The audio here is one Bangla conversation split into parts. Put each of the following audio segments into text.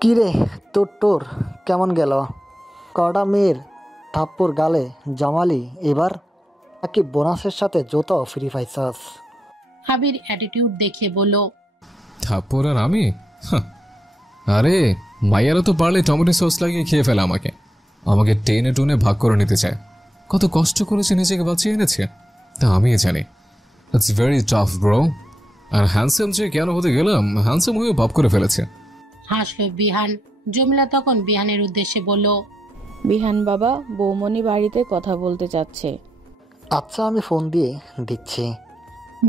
কিরে, তোর টোর কেমন গেল? কটা মেয়ের থাপ্পড় গালে জমালি এবার, নাকি বোনাসের সাথে জুতো ফ্রি পাইছাস? আবির অ্যাটিটিউড দেখিয়ে বলল, থাপ্পড় আর আমি? হাহ, আরে মাইয়ারা তো পারলে টমেটো সস লাগিয়ে খেয়ে ফেলে আমাকে। আমাকে টেনে টুনে ভাগ করে নিতে চায়। কত কষ্ট করেছে নিজেকে বাঁচিয়ে এনেছে তা আমি জানি। It's very tough bro. আর হ্যান্ডসাম যে কেন হতে গেলাম, হ্যান্ডসাম হয়ে বাপ করে ফেলেছে। হাসলো বিহান। জমিলা তখন বিহানের উদ্দেশ্যে বলল, বিহান বাবা, বৌমনি বাড়িতে কথা বলতে চাচ্ছে। আচ্ছা, আমি ফোন দিয়ে দিচ্ছি।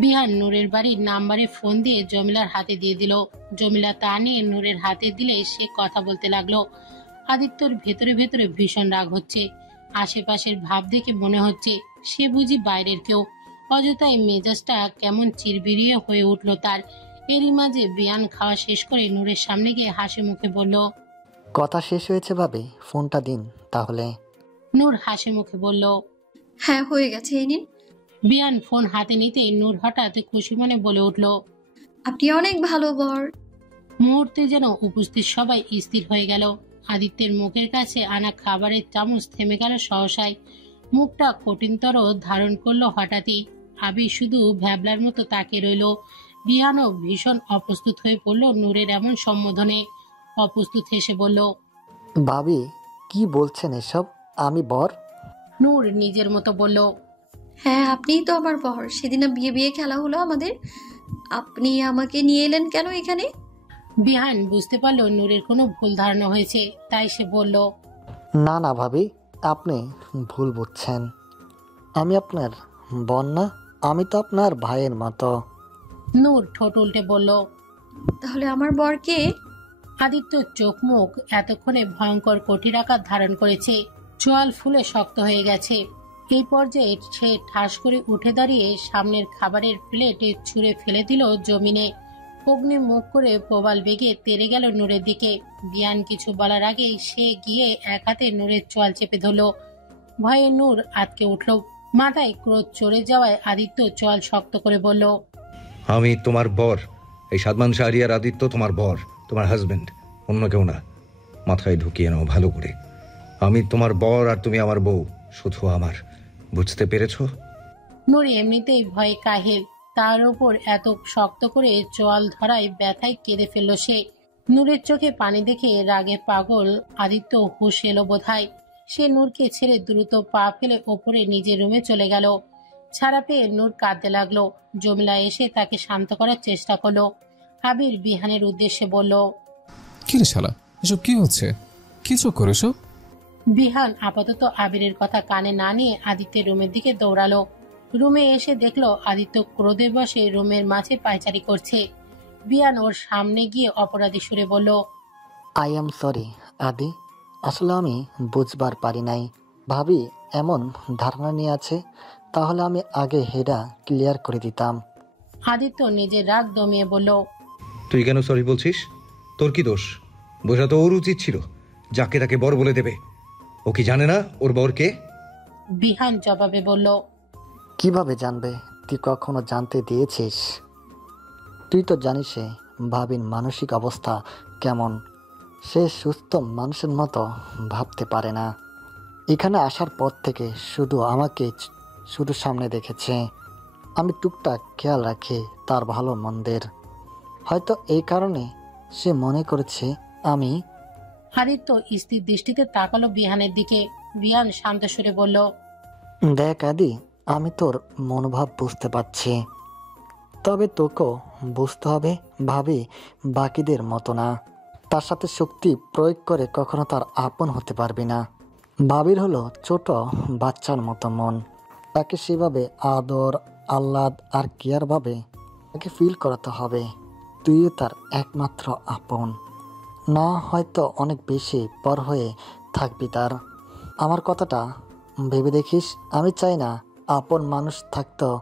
বিহান নূরের বাড়ির নাম্বারে ফোন দিয়ে জমিলার হাতে দিয়ে দিল। জমিলা তা নিয়ে নূরের হাতে দিলে সে কথা বলতে লাগলো। আদিত্যর ভেতরে ভেতরে ভীষণ রাগ হচ্ছে। আশেপাশের ভাব দেখে মনে হচ্ছে সে বুঝি বাইরের কেউ। অযথাই মেজাজটা কেমন চিরবিরিয়ে হয়ে উঠল তার। এরই মাঝে বিয়ান খাওয়া শেষ করে নূরের সামনে গিয়ে হাসি মুখে বলল, কথা শেষ হয়েছে ভাবি, ফোনটা দিন তাহলে। নূর হাসি মুখে বলল, হ্যাঁ হয়ে গেছে, এই নিন। বিয়ান ফোন হাতে নিতেই নূর হঠাৎ খুশি মনে বলে উঠল। আপনি অনেক ভালো বর। মুহূর্তে যেন উপস্থিত সবাই স্থির হয়ে গেল। আদিত্যের মুখের কাছে আনা খাবারের চামচ থেমে গেল সহসায়। মুখটা কঠিনতর ধারণ করলো হঠাৎই। আবি শুধু ভ্যাবলার মতো তাকিয়ে রইল। বিহানও ভীষণ অপ্রস্তুত হয়ে পড়ল নূরের এমন সম্বোধনে। অপ্রস্তুত হেসে বলল, ভাবি কি বলছেন এসব? আমি বর? নূর নিজের মতো বলল, হ্যাঁ আপনিই তো আমার বর। সেদিন বিয়ে বিয়ে খেলা হলো আমাদের, আপনি আমাকে নিয়ে এলেন কেন এখানে? বিহান বুঝতে পারলো নূরের কোনো ভুল ধারণা হয়েছে, তাই সে বলল, না না ভাবি, আপনি ভুল বুঝছেন। আমি আপনার বোন না, আমি তো আপনার ভাইয়ের মতো। নূর ঠোঁট উল্টে বলল, তাহলে আমার বর কে? আদিত্য চোখ মুখ এতক্ষণে ভয়ঙ্কর কঠিন আকার ধারণ করেছে। চোয়াল ফুলে শক্ত হয়ে গেছে। এই পর্যায়ে সে ঠাস করে উঠে দাঁড়িয়ে সামনের খাবারের প্লেটে ছুঁড়ে ফেলে দিল জমিনে। অগ্নি মুখ করে প্রবাল বেগে তেড়ে গেল নূরের দিকে। বিয়ান কিছু বলার আগেই সে গিয়ে এক হাতে নূরের চোয়াল চেপে ধরল। ভয়ে নূর আটকে উঠল। মাথায় ক্রোধ চড়ে যাওয়ায় আদিত্য চোয়াল শক্ত করে বলল, আমি তোমার বর। এই সাদমান শাহরিয়ার আদিত্য তোমার বর, তোমার হাজবেন্ড, অন্য কেউ না। মাথায় ঢুকিয়ে নাও ভালো করে। আমি তোমার বর আর তুমি আমার বউ, শুধু আমার। বুঝতে পেরেছো? নূর এমনিতেই ভয়ে কাহিল, তার উপর এত শক্ত করে চোয়াল ধরায় ব্যথায় কেঁদে ফেলল সে। নূরের চোখে পানি দেখে রাগে পাগল আদিত্য হুঁশ এলো বোধহয়। সে নূরকে ছেড়ে দ্রুত পা ফেলে ওপরে নিজের রুমে চলে গেল। ছাড়া পেয়ে নূর কাঁদতে লাগলো। জমিলা এসে তাকে শান্ত করার চেষ্টা করলো। আবির বিহানের উদ্দেশ্যে বলল, কি রে শালা, এসব কি হচ্ছে? কি চোখ করে সব? বিহান আপাতত আবিরের কথা কানে না নিয়ে আদিত্যের রুমের দিকে দৌড়ালো। রুমে এসে দেখলো আদিত্য ক্রোধে বসে রুমের মাঝে পায়চারি করছে। বিহান ওর সামনে গিয়ে অপরাধী সুরে বলল, আই এম সরি আদি, আসলে আমি বুঝবার পারি নাই। ভাবি এমন ধারণা নিয়ে আছে, তাহলে আমি আগে হেডা ক্লিয়ার করে দিতাম। আদিত্য নিজের রাগ দমিয়ে বলল, তুই কেন সরি বলছিস? তোর কি দোষ? বোঝা তো ওর উচিত ছিল, যাকে তাকে বর বলে দেবে। ও কি জানে না ওর বর কে? বিহান জবাবে বলল, কিভাবে জানবে? তুই কখনো জানতে দিয়েছিস? তুই তো জানিস ভাবির মানসিক অবস্থা কেমন। সে সুস্থ মানুষের মতো ভাবতে পারে না। এখানে আসার পর থেকে শুধু আমাকে শুধু সামনে দেখেছে। আমি টুকটাক খেয়াল রাখি তার ভালো মন্দের। হয়তো এই কারণে সে মনে করেছে আমি। আদিত্য স্থির দৃষ্টিতে তাকালো বিহানের দিকে। বিহান শান্ত সুরে বলল, দেখ আদি, আমি তোর মনোভাব বুঝতে পারছি, তবে তোকেও বুঝতে হবে ভাবি বাকিদের মতো না। তার সাথে শক্তি প্রয়োগ করে কখনো তার আপন হতে পারবি না। ভাবির হলো ছোট বাচ্চার মতো মন। তাকে সেভাবে আদর, আহ্লাদ আর কেয়ার ভাবে তাকে ফিল করাতে হবে। তুইও তার একমাত্র আপন। না হয়তো অনেক বেশি পর হয়ে থাকবি তার। আমার কথাটা ভেবে দেখিস। আমি চাই না আপন মানুষ থাকতেও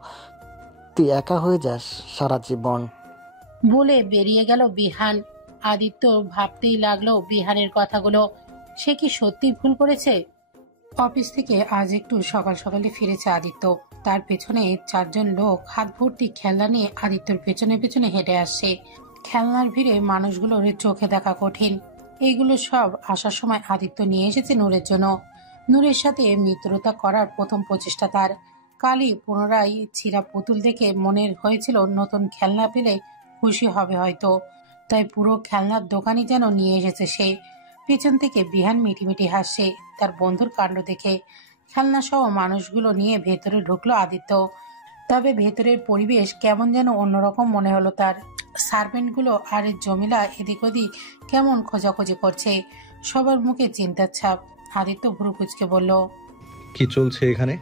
তুই একা হয়ে যাস সারা জীবন। বলে বেরিয়ে গেল বিহান। আদিত্য ভাবতেই লাগলো বিহানের কথাগুলো। সে কি সত্যি ভুল করেছে? অফিস থেকে আজ একটু সকাল সকালে ফিরেছে আদিত্য। তার পেছনে 4 জন লোক হাত ভর্তি খেলনা নিয়ে আদিত্যর পেছনে পেছনে হেঁটে আসছে। খেলনার ভিড়ে মানুষগুলোর চোখে দেখা কঠিন। এইগুলো সব আসার সময় আদিত্য নিয়ে এসেছে নূরের জন্য। নূরের সাথে মিত্রতা করার প্রথম প্রচেষ্টা তার। কালই পুনরায় ছিঁড়া পুতুল দেখে মনের হয়েছিল নতুন খেলনা পেলে খুশি হবে হয়তো, তাই পুরো খেলনার দোকানই যেন নিয়ে এসেছে সে। পেছন থেকে বিহান মিটিমিটি হাসছে তার বন্ধুর কাণ্ড দেখে। খেলনা সহ মানুষগুলো নিয়ে ভেতরে ঢুকলো আদিত্য। তবে ভেতরের পরিবেশ কেমন যেন অন্যরকম মনে হলো তার। সার্ভেন্টগুলো আর জমিলা এদিক ওদিক কেমন খোঁজাখুঁজি করছে, সবার মুখে চিন্তার ছাপ। আদিত্য ভ্রু কুঁচকে বলল, কি চলছে এখানে?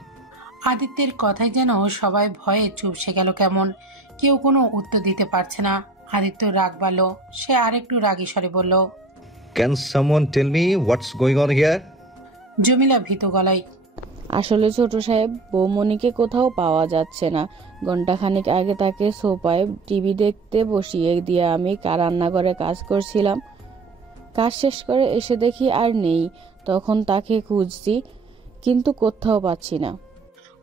আদিত্যের কথায় যেন সবাই ভয়ে চুপসে গেল কেমন, কেউ কোনো উত্তর দিতে পারছে না। আদিত্য রাগ বাড়ল, সে আরেকটু রাগী স্বরে বলল, can someone tell me what's going on here? Jamila ভীত গলায়, আসলে ছোট সাহেব, বৌমণিকে কোথাও পাওয়া যাচ্ছে না। ঘণ্টাখানিক আগে তাকে সোফায় টিভি দেখতে বসিয়ে দিয়ে আমি রান্নাঘরে কাজ করছিলাম। কাজ শেষ করে এসে দেখি আর নেই। তখন তাকে খুঁজছি, কিন্তু কোথাও পাচ্ছি না।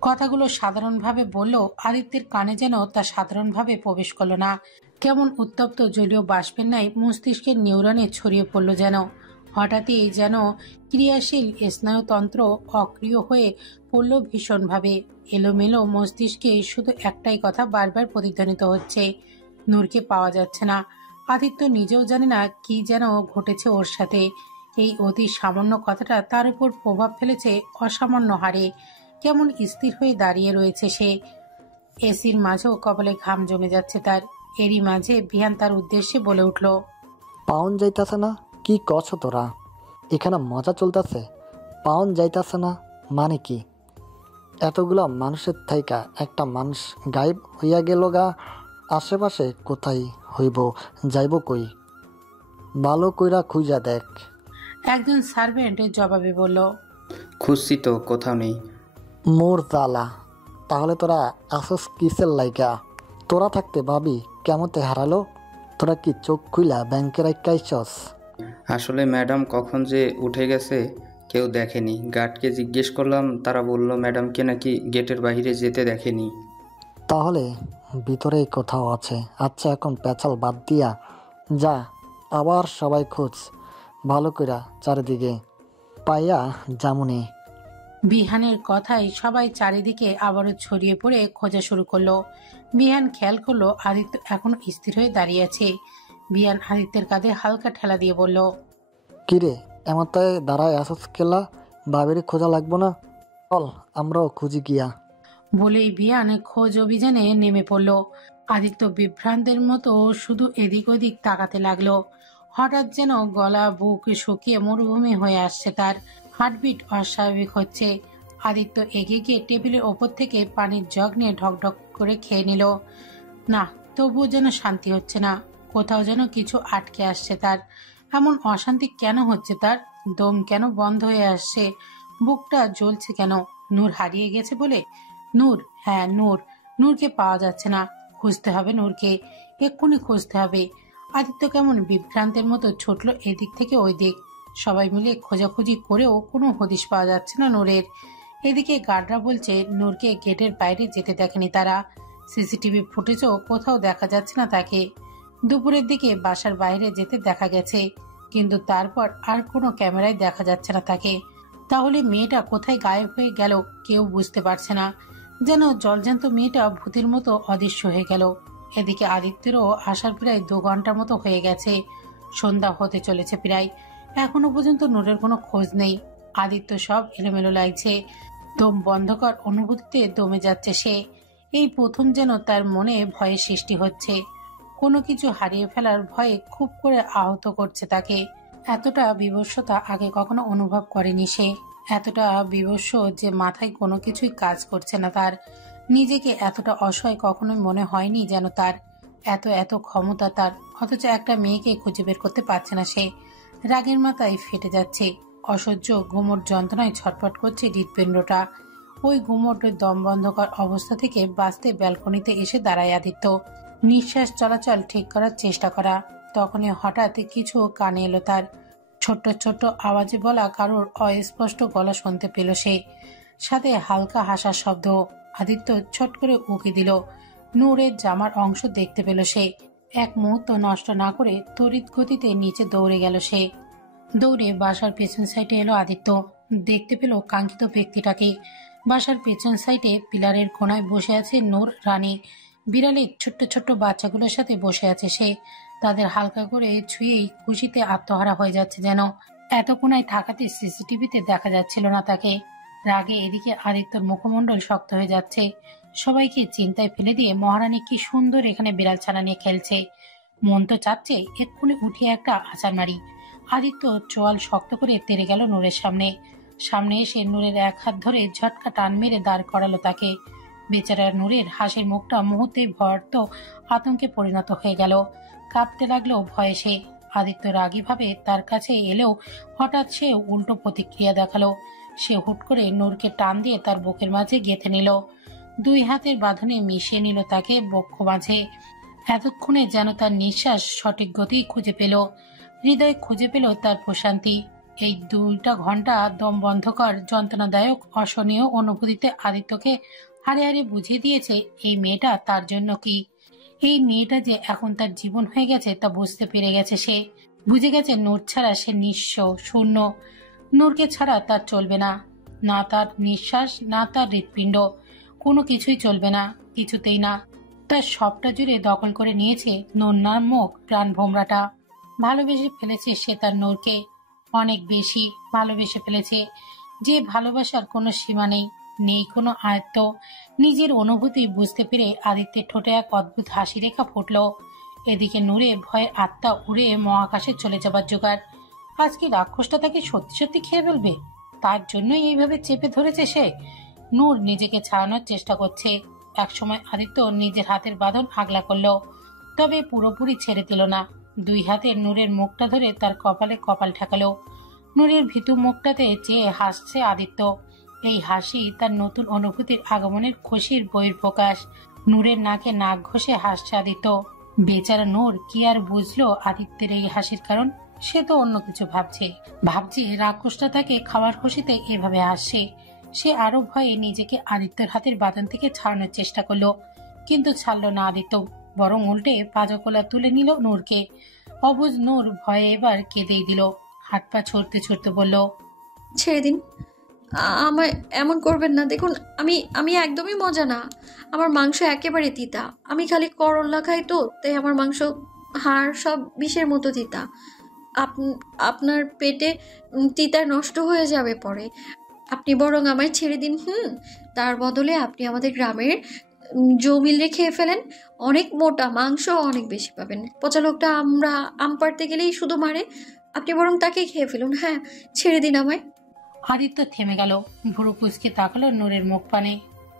কথাগুলো সাধারণভাবে বলল আদিত্যের কানে যেন তা সাধারণভাবে প্রবেশ করলো না। কেমন উত্তপ্ত জলীয় বাষ্পের ন্যায় মস্তিষ্কের নিউরনে ছড়িয়ে পড়ল যেন। হঠাৎই যেন ক্রিয়াশীল স্নায়ুতন্ত্র অক্রিয় হয়ে পড়ল ভীষণভাবে। এলোমেলো মস্তিষ্কে শুধু একটাই কথা বারবার প্রতিধ্বনিত হচ্ছে, নূরকে পাওয়া যাচ্ছে না। আদিত্য নিজেও জানে না কি যেন ঘটেছে ওর সাথে। এই অতি সামান্য কথাটা তার উপর প্রভাব ফেলেছে অসামান্য হারে। কেমন স্থির হয়ে দাঁড়িয়ে রয়েছে সে। এসির মাঝেও কপালে ঘাম জমে যাচ্ছে তার। এরই মাঝে বিহান তার উদ্দেশ্যে বলে উঠল, পাউন যাইতাছে না? কি কছ তোরা? এখানে মজা চলতেছে, পাউন যাইতাছে না মানে কি? এতগুলা মানুষের থাইকা একটা মানুষ গায়েব হইয়া গেল গা। আশেপাশে কোথায় হইব, যাইব কই? ভালো কইরা খুঁজা দেখ। একজন সার্ভেন্টের জবাবে বলল, খুঁজছি তো, কোথাও নেই। মোর জ্বালা, তাহলে তোরা আসস কিসের লাইগা? তোরা থাকতে ভাবি কেমতে হারালো? তোরা কি চোখ খুইলা ব্যাংকের আইকাইছস? আসলে ম্যাডাম কখন যে উঠে গেছে কেউ দেখেনি। গার্ডকে জিজ্ঞেস করলাম, তারা বলল ম্যাডামকে নাকি গেটের বাইরে যেতে দেখেনি। তাহলে ভিতরেই কোথাও আছে। আচ্ছা, এখন পেঁচাল বাদ দিয়া যা, আবার সবাই খোঁজ ভালো কইরা চারিদিকে, পাইয়া জামুনি। বিহানের কথায় সবাই চারিদিকে আবারও ছড়িয়ে পড়ে খোঁজা শুরু করলো। বিহান খেয়াল করলো আদিত্য এখনো স্থির হয়ে দাঁড়িয়ে আছে। বিহান আদিত্যের কাঁধে হালকা ঠেলা দিয়ে বলল, কিরে এমতায় দাঁড়ায় আসস কেলা? বাবেরে খোঁজা লাগবো না? চল আমরাও খুঁজি গিয়া। বলেই বিহান খোঁজ অভিযানে নেমে পড়ল। আদিত্য বিভ্রান্তের মতো শুধু এদিক ওদিক তাকাতে লাগলো। হঠাৎ যেন গলা বুক শুকিয়ে মরুভূমি হয়ে আসছে তার। হার্টবিট অস্বাভাবিক হচ্ছে। আদিত্য এগিয়ে গিয়ে টেবিলের ওপর থেকে পানির জগ নিয়ে ঢকঢক করে খেয়ে নিল। না, তবুও যেন শান্তি হচ্ছে না। কোথাও যেন কিছু আটকে আসছে তার। এমন অশান্তি কেন হচ্ছে তার? দম কেন বন্ধ হয়ে আসছে? বুকটা জ্বলছে কেন? নূর হারিয়ে গেছে বলে? নূর, হ্যাঁ নূর। নূরকে পাওয়া যাচ্ছে না। খুঁজতে হবে নূরকে, এক্ষুনি খুঁজতে হবে। আদিত্য কেমন বিভ্রান্তের মতো ছুটল এদিক থেকে ওই দিক। সবাই মিলে খোঁজাখুঁজি করেও কোনো হদিশ পাওয়া যাচ্ছে না নূরের। এদিকে গার্ডরা বলছে নূরকে গেটের বাইরে যেতে দেখেনি তারা। সিসিটিভি ফুটেজও কোথাও দেখা যাচ্ছে না তাকে। দুপুরের দিকে বাসার বাইরে যেতে দেখা গেছে, কিন্তু তারপর আর কোনো ক্যামেরায় দেখা যাচ্ছে না তাকে। তাহলে মেয়েটা কোথায় গায়েব হয়ে গেল কেউ বুঝতে পারছে না। যেন জলজ্যান্ত মেয়েটা ভূতের মতো অদৃশ্য হয়ে গেল। এদিকে আদিত্যেরও আসার প্রায় 2 ঘন্টার মতো হয়ে গেছে। সন্ধ্যা হতে চলেছে প্রায়। এখনো পর্যন্ত নূরের কোনো খোঁজ নেই। আদিত্য সব এলোমেলো লাগছে। দম বন্ধকর অনুভূতিতে দমে যাচ্ছে সে। এই প্রথম যেন তার মনে ভয়ের সৃষ্টি হচ্ছে। কোনো কিছু হারিয়ে ফেলার ভয়ে খুব করে আহত করছে তাকে। এতটা বিভৎসতা আগে কখনো অনুভব করেনি সে। এতটা বিভৎস যে মাথায় কোনো কিছুই কাজ করছে না তার। নিজেকে এতটা অসহায় কখনোই মনে হয়নি যেন তার। এত এত ক্ষমতা তার, অথচ একটা মেয়েকে খুঁজে বের করতে পারছে না সে। রাগের মাথায় ফেটে যাচ্ছে। অসহ্য গুমোট যন্ত্রণায় ছটফট করছে হৃৎপিণ্ডটা। ওই গুমোট দম বন্ধকর অবস্থা থেকে বাঁচতে ব্যালকনিতে এসে দাঁড়ায় আদিত্য। নিঃশ্বাস চলাচল ঠিক করার চেষ্টা করা। তখনই হঠাৎ কিছু কানে এলো তার। ছোট্ট ছোট্ট আওয়াজে বলা কারোর অস্পষ্ট গলা শুনতে পেল সে। সাথে হালকা হাসার শব্দ। আদিত্য ছট করে উকি দিল। নূরের জামার অংশ দেখতে পেল সে। এক মুহূর্ত নষ্ট না করে তড়িৎ গতিতে নিচে দৌড়ে গেল সে। দৌড়ে বাসার পেছন সাইডে এলো আদিত্য। দেখতে পেল কাঙ্ক্ষিত ব্যক্তিটাকে। বাসার পেছন সাইডে পিলারের কোনায় বসে আছে নূর রানী। বিড়ালের ছোট্ট ছোট্ট বাচ্চাগুলোর সাথে বসে আছে সে। তাদের হালকা করে ছুঁয়েই খুশিতে আত্মহারা হয়ে যাচ্ছে যেন। এত কোনায় থাকাতে সিসিটিভিতে দেখা যাচ্ছিল না তাকে। রাগে এদিকে আদিত্যর মুখমণ্ডল শক্ত হয়ে যাচ্ছে। সবাইকে চিন্তায় ফেলে দিয়ে মহারানী কি সুন্দর এখানে বিড়াল ছানা নিয়ে খেলছে। মন তো চাচ্ছে এক্ষুনি উঠিয়ে একটা আছাড় মারি। আদিত্য চোয়াল শক্ত করে তেড়ে গেল নূরের সামনে। সামনে এসে নূরের এক হাত ধরে ঝটকা টান মেরে দাঁড় করালো তাকে। বেচারা নূরের হাসির মুখটা মুহূর্তে ভয়ার্ত আতঙ্কে পরিণত হয়ে গেল। কাঁপতে লাগলো ভয়ে সে। আদিত্য রাগীভাবে তার কাছে এলেও হঠাৎ সে উল্টো প্রতিক্রিয়া দেখালো। সে হুট করে নূরকে টান দিয়ে তার বুকের মাঝে গেঁথে নিল। দুই হাতের বাঁধনে মিশিয়ে নিল তাকে বক্ষ মাঝে। এতক্ষণে যেন তার নিঃশ্বাস সঠিক গতি খুঁজে পেল। হৃদয় খুঁজে পেল তার প্রশান্তি। এই 2টা ঘন্টা দম বন্ধকর যন্ত্রণাদায়ক অসহনীয় অনুভূতিতে আদিত্যকে হারে হারে বুঝিয়ে দিয়েছে এই মেয়েটা তার জন্য কি। এই মেয়েটা যে এখন তার জীবন হয়ে গেছে তা বুঝতে পেরে গেছে সে। বুঝে গেছে নূর ছাড়া সে নিঃস্ব, শূন্য। নূরকে ছাড়া তার চলবে না। না তার নিঃশ্বাস, না তার হৃৎপিণ্ড, কোনো কিছুই চলবে না, কিছুতেই না। তার সবটা জুড়ে দখল করে নিয়েছে নূর নামক প্রাণ ভোমরাটা। ভালোবেসে ফেলেছে সে তার নূরকে, অনেক বেশি ভালোবেসে ফেলেছে। যে ভালোবাসার কোনো সীমা নেই, নেই কোনো আয়ত্ত। নিজের অনুভূতি বুঝতে পেরে আদিত্যের ঠোঁটে এক অদ্ভুত হাসি রেখা ফুটল। এদিকে নূরে ভয়ে আত্মা উড়ে মহাকাশে চলে যাবার জোগাড়। আজকে রাক্ষসটা তাকে সত্যি সত্যি খেয়ে ফেলবে, তার জন্যই এইভাবে চেপে ধরেছে সে। নূর নিজেকে ছাড়ানোর চেষ্টা করছে। একসময় আদিত্য নিজের হাতের বাঁধন আগলা করল, তবে পুরোপুরি ছেড়ে দিল না। 2 হাতে নূরের মুখটা ধরে তার কপালে কপাল ঠেকালো। নূরের ভীতু মুখটাতে চেয়ে হাসছে আদিত্য। এই হাসি তার নতুন অনুভূতির আগমনের খুশির বহিঃপ্রকাশ। নূরের নাকে নাক ঘষে হাসছে আদিত্য। বেচারা নূর কি আর বুঝলো আদিত্যের এই হাসির কারণ। সে তো অন্য কিছু ভাবছে রাক্ষসটা তাকে খাওয়ার খুশিতে এভাবে হাসছে। সে আরো ভয়ে নিজেকে আদিত্যের হাতের বাঁধন থেকে ছাড়ানোর চেষ্টা করলো, কিন্তু ছাড়লো না আদিত্য। বরং উল্টে পাজকোলা তুলে নিল নূরকে। অবুঝ নূর ভয়ে এবার কেঁদেই দিল। হাত পা ছড়তে ছড়তে বলল, ছেড়ে দিন, আমার এমন করবেন না। দেখুন, আমি আমি একদমই মজা না। আমার মাংস একেবারে তিতা। আমি খালি করল্লা খাই তো, তাই আমার মাংস, হাড় সব বিষের মতো তিতা। আপনার পেটে তিতা নষ্ট হয়ে যাবে পরে। আপনি বরং আমায় ছেড়ে দিন। তার বদলে আপনি আমাদের গ্রামের জমিলে খেয়ে ফেলেন। অনেক মোটা মাংস, অনেক বেশি পাবেন। পচা লোকটা আমরা আম পাড়তে গেলেই শুধু মারে। আপনি বরং তাকে খেয়ে ফেলুন। হ্যাঁ, ছেড়ে দিন আমায়। আদিত্য থেমে গেল, ভুরু কুঁচকে তাকালো নূরের মুখ পানে।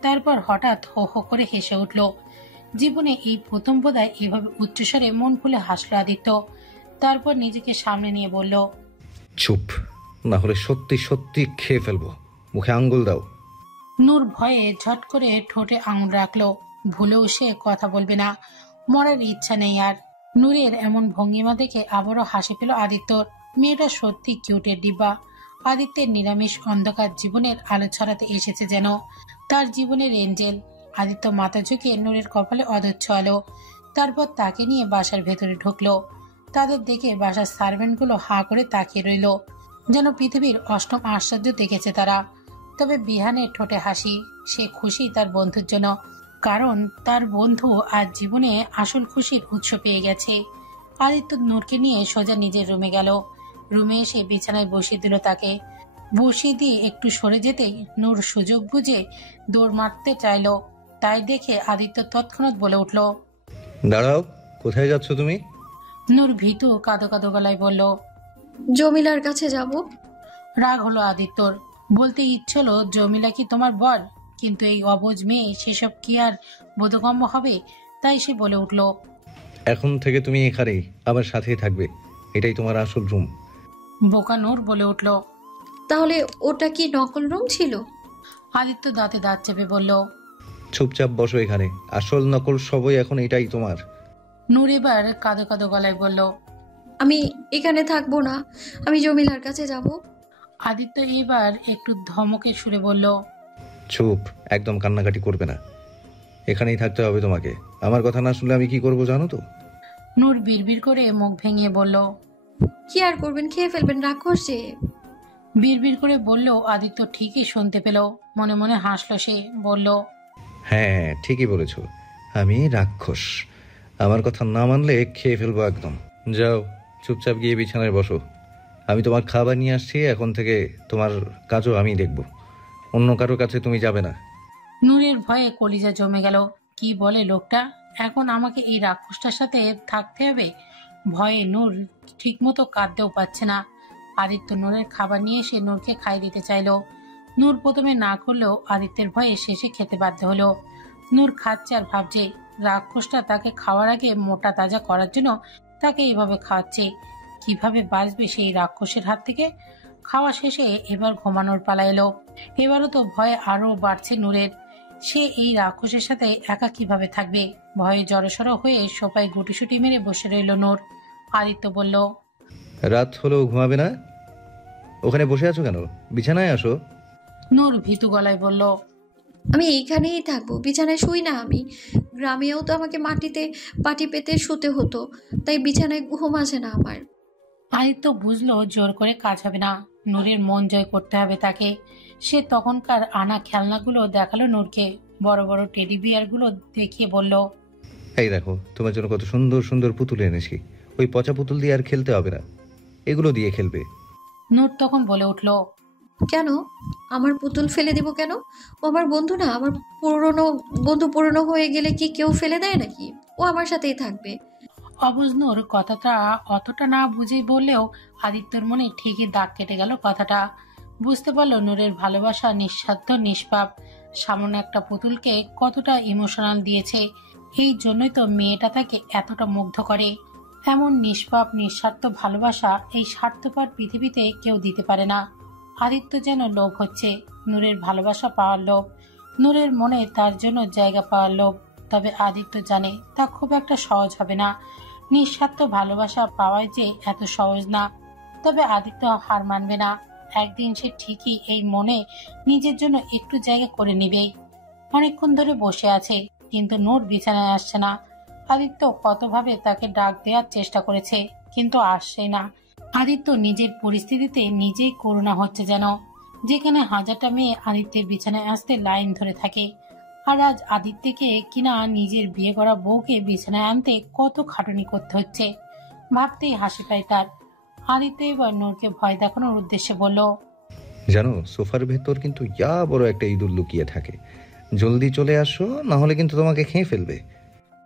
তারপর হঠাৎ হো হো করে হেসে উঠল। জীবনে এই প্রথম বোধহয় এভাবে উচ্চস্বরে মন খুলে হাসলো আদিত্য। তারপর নিজেকে সামনে নিয়ে বলল, চুপ, না হলে সত্যি সত্যি খেয়ে ফেলবো। মুখে আঙ্গুল দাও। নূর ভয়ে ঝট করে ঠোঁটে আঙুল রাখলো। ভুলেও সে কথা বলবে না, মরার ইচ্ছা নেই আর। নূরের এমন ভঙ্গিমা দেখে আবারও হাসি পেল আদিত্যর। মেয়েটা সত্যি কিউটের ডিব্বা। আদিত্যের নিরামিষ অন্ধকার জীবনের আলো ছড়াতে এসেছে যেন, তার জীবনের এঞ্জেল। আদিত্য মাথা ঝুঁকিয়ে নূরের কপালে অদচ্ছ আলো। তারপর তাকে নিয়ে বাসার ভেতরে ঢুকলো। তাদের দেখে বাসার সার্ভেন্টগুলো হাঁ করে তাকিয়ে রইল, যেন পৃথিবীর অষ্টম আশ্চর্য দেখেছে তারা। তবে বিহানের ঠোঁটে হাসি। সে খুশি তার বন্ধুর জন্য, কারণ তার বন্ধু আজ জীবনে আসল খুশির উৎস পেয়ে গেছে। আদিত্য নূরকে নিয়ে সোজা নিজের রুমে গেল। রুমে এসে বিছানায় বসিয়ে দিল তাকে। বসিয়ে দিয়ে একটু সরে যেতেই নূর সুযোগ বুঝে দৌড় মারতে চাইল। তাই দেখে আদিত্য তৎক্ষণাৎ বলে উঠল, দাঁড়াও, কোথায় যাচ্ছ তুমি? নূর ভীতু কাঁদো কাঁদো গলায় বলল, জমিলার কাছে যাব। রাগ হলো আদিত্যর। বলতে ইচ্ছে হলো, জমিলা কি তোমার বর? কিন্তু এই অবুঝ মেয়ে সেসব কি আর বোধগম্য হবে? তাই সে বলে উঠল, এখন থেকে তুমি এখানেই আমার সাথেই থাকবে। এটাই তোমার আসল রুম। বোকা নূর বলে উঠল, তাহলে ওটা কি নকল রুম ছিল? আদিত্য দাঁতে দাঁত চেপে বলল, চুপচাপ বসো এখানে। আসল নকল সবই এখন এটাই তোমার। নূর এবার কাঁদো কাঁদো গলায় বলল, আমি এখানে থাকবো না, আমি জমিলার কাছে যাব। আদিত্য এবার একটু ধমকে সুরে বলল, চুপ, একদম কান্নাকাটি করবে না। এখানেই থাকতে হবে তোমাকে। আমার কথা না শুনলে আমি কি করব জানো তো? নূর বিড়বিড় করে মুখ ভেঙে বলল, কি আর করবেন, খেয়ে ফেলবেন, রাক্ষস যে। বিড়বিড় করে বলল। আদিত্য ঠিকই শুনতে পেল, মনে মনে হাসলো সে। বলল, হ্যাঁ ঠিকই বলেছো, আমি রাক্ষস। আমার কথা না মানলে খেয়ে ফেলবো একদম। যাও, চুপচাপ গিয়ে বিছানায় বসো। আমি তোমার খাবার নিয়ে আসছি, এখন থেকে তোমার কাজও আমি দেখব। অন্য কারো কাছে তুমি যাবে না। নূরের ভয়ে কলিজা জমে গেল। কি বলে লোকটা, এখন আমাকে এই রাক্ষসটার সাথে থাকতে হবে? ভয়ে নূর ঠিকমতো কাঁদতেও পারছে না। আদিত্য নূরের খাবার নিয়ে এসে নূরকে খাইয়ে দিতে চাইলো। নূর প্রথমে না করলেও আদিত্যের ভয়ে শেষে খেতে বাধ্য হলো। নূর খাচ্ছে আর ভাবছে, রাক্ষসটা তাকে খাওয়ার আগে মোটা তাজা করার জন্য তাকে এইভাবে খাওয়াচ্ছে। কিভাবে বাঁচবে সেই রাক্ষসের হাত থেকে? খাওয়া শেষে এবার ঘুমানোর পালা এলো। এবারও তো ভয় আরো বাড়ছে নূরের। সে এই রাক্ষসের সাথে একা কিভাবে থাকবে? ভয়ে জড়সড় হয়ে সোফায় গুটিসুটি মেরে বসে রইল নূর। আদিত্য বলল, রাত হলেও ঘুমাবে না? ওখানে বসে আছো কেন? বিছানায় আসো। নূর ভীতু গলায় বলল, আমি এইখানেই থাকবো, বিছানায় শুই না আমি। গ্রামেও তো আমাকে মাটিতে পাটি পেতে শুতে হতো, তাই বিছানায় ঘুম আসে না আমার। আদিত্য বুঝলো জোর করে কাজ হবে না, নূরের মন জয় করতে হবে তাকে। সে তখনকার আনা খেলনাগুলো দেখালো নূরকে। বড় বড় টেডি বিয়ারগুলো দেখিয়ে বলল, এই দেখো, তোমার জন্য কত সুন্দর সুন্দর পুতুল এনেছি। ওই পচা পুতুল দিয়ে আর খেলতে হবে না, এগুলো দিয়ে খেলবে। নূর তখন বলে উঠল, কেন? আমার পুতুল ফেলে দিব কেন? ও আমার বন্ধু না? আমার পুরনো বন্ধু পুরনো হয়ে গেলে কি কেউ ফেলে দেয় নাকি? ও আমার সাথেই থাকবে। অবুঝ নূর কথাটা অতটা না বুঝেই বললেও আদিত্যর মনে ঠিকই দাগ কেটে গেল কথাটা। বুঝতে পারলো নূরের ভালোবাসা নিঃস্বার্থ নিষ্পাপ। সামান্য একটা পুতুলকে কতটা ইমোশনাল দিয়েছে। এই জন্যই তো মেয়েটা তাকে এতটা মুগ্ধ করে। এমন নিষ্পাপ নিঃস্বার্থ ভালোবাসা এই স্বার্থপর পৃথিবীতে কেউ দিতে পারে না। আদিত্য যেন লোভ হচ্ছে, নূরের ভালোবাসা পাওয়ার লোভ, নূরের মনে তার জন্য জায়গা পাওয়ার লোভ। তবে আদিত্য জানে তা খুব একটা সহজ হবে না। নিঃস্বার্থ ভালোবাসা পাওয়াই যে এত সহজ না। তবে আদিত্য হার মানবে না। একদিন সে ঠিকই এই মনে নিজের জন্য একটু জায়গা করে নিবেই। অনেকক্ষণ ধরে বসে আছে, কিন্তু নূর বিছানায় আসছে না। আদিত্য কতভাবে তাকে ডাক দেওয়ার চেষ্টা করেছে, কিন্তু আসছে না। আদিত্য নিজের পরিস্থিতিতে নিজেই করুণা হচ্ছে যেন, যেখানে হাজারটা মেয়ে আদিত্যের বিছানায় আসতে লাইন ধরে থাকে। আর আজ আদিত্যকে কিনা নিজের বিয়ে করা বউকে বিছানায় আনতে কত খাটুনি করতে হচ্ছে। ভাবতেই হাসি পায় তার। আদিত্য এবার নূরকে ভয় দেখানোর উদ্দেশ্যে বলল, জানো, সোফার ভেতর কিন্তু ইয়া বড় একটা ইঁদুর লুকিয়ে থাকে। জলদি চলে আসো, না হলে কিন্তু তোমাকে খেয়ে ফেলবে।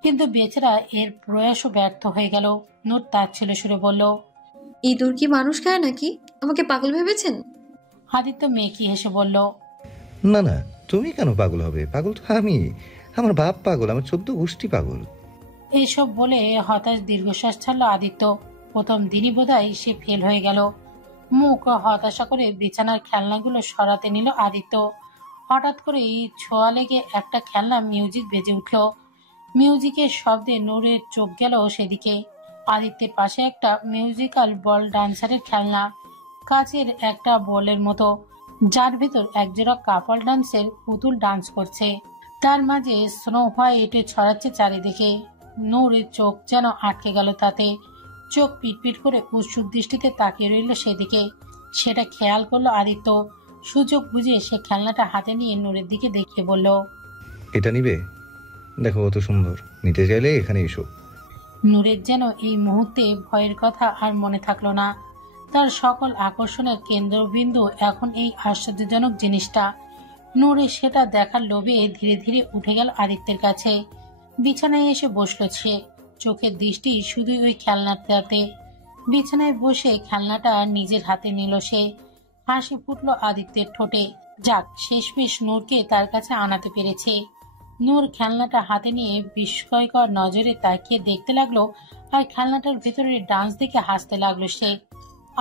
কিন্তু বেচারা এর প্রয়াসও ব্যর্থ হয়ে গেল। নূর তার ছেলে সুরে বলল, ইঁদুর কি মানুষ খায় নাকি? আমাকে পাগল ভেবেছেন? আদিত্য মেকি হেসে বলল, না না, তুমি কেন পাগল হবে? পাগল তো আমি। আমার বাপ পাগল, আমার 14 গোষ্ঠী পাগল। এইসব বলে হতাশ দীর্ঘশ্বাস ছাড়ল আদিত্য। প্রথম দিনই বোধহয় সে ফেল হয়ে গেল। মুখ হতাশা করে বিছানার খেলনাগুলো সরাতে নিল আদিত্য। হঠাৎ করেই ছোঁয়া লেগে একটা খেলনা মিউজিক বেজে উঠল। মিউজিকের শব্দে নূরের চোখ গেল সেদিকে। আদিত্যের পাশে একটা মিউজিক্যাল বল ডান্সারের খেলনা, কাচের একটা বলের মতো, যার ভেতর একজোড়া কাপল ডান্সের পুতুল ডান্স করছে। তার মাঝে স্নো হোয়াইট ছড়াচ্ছে চারিদিকে। নূরের চোখ যেন আটকে গেল তাতে। চোখ পিটপিট করে উৎসুক দৃষ্টিতে তাকিয়ে রইল সেদিকে। সেটা খেয়াল করলো আদিত্য। সুযোগ বুঝে সে খেলনাটা হাতে নিয়ে নূরের দিকে দেখিয়ে বলল, এটা নিবে? দেখো কত সুন্দর, নিতে চাইলে এখানে এসো। নূরের যেন এই মুহূর্তে ভয়ের কথা আর মনে থাকলো না। তার সকল আকর্ষণের কেন্দ্রবিন্দু এখন এই আশ্চর্যজনক জিনিসটা। নূরে সেটা দেখার লোভে ধীরে ধীরে উঠে গেল আদিত্যের কাছে। বিছানায় এসে বসল সে, চোখের দৃষ্টি শুধুই ওই খেলনাটাতে। বিছানায় বসে খেলনাটা নিজের হাতে নিল সে। হাসি ফুটলো আদিত্যের ঠোঁটে। যাক, শেষমেশ নূরকে তার কাছে আনাতে পেরেছে। নূর খেলনাটা হাতে নিয়ে বিস্ময়কর নজরে তাকিয়ে দেখতে লাগলো, আর খেলনাটার ভেতরে ডান্স দেখে হাসতে লাগলো সে।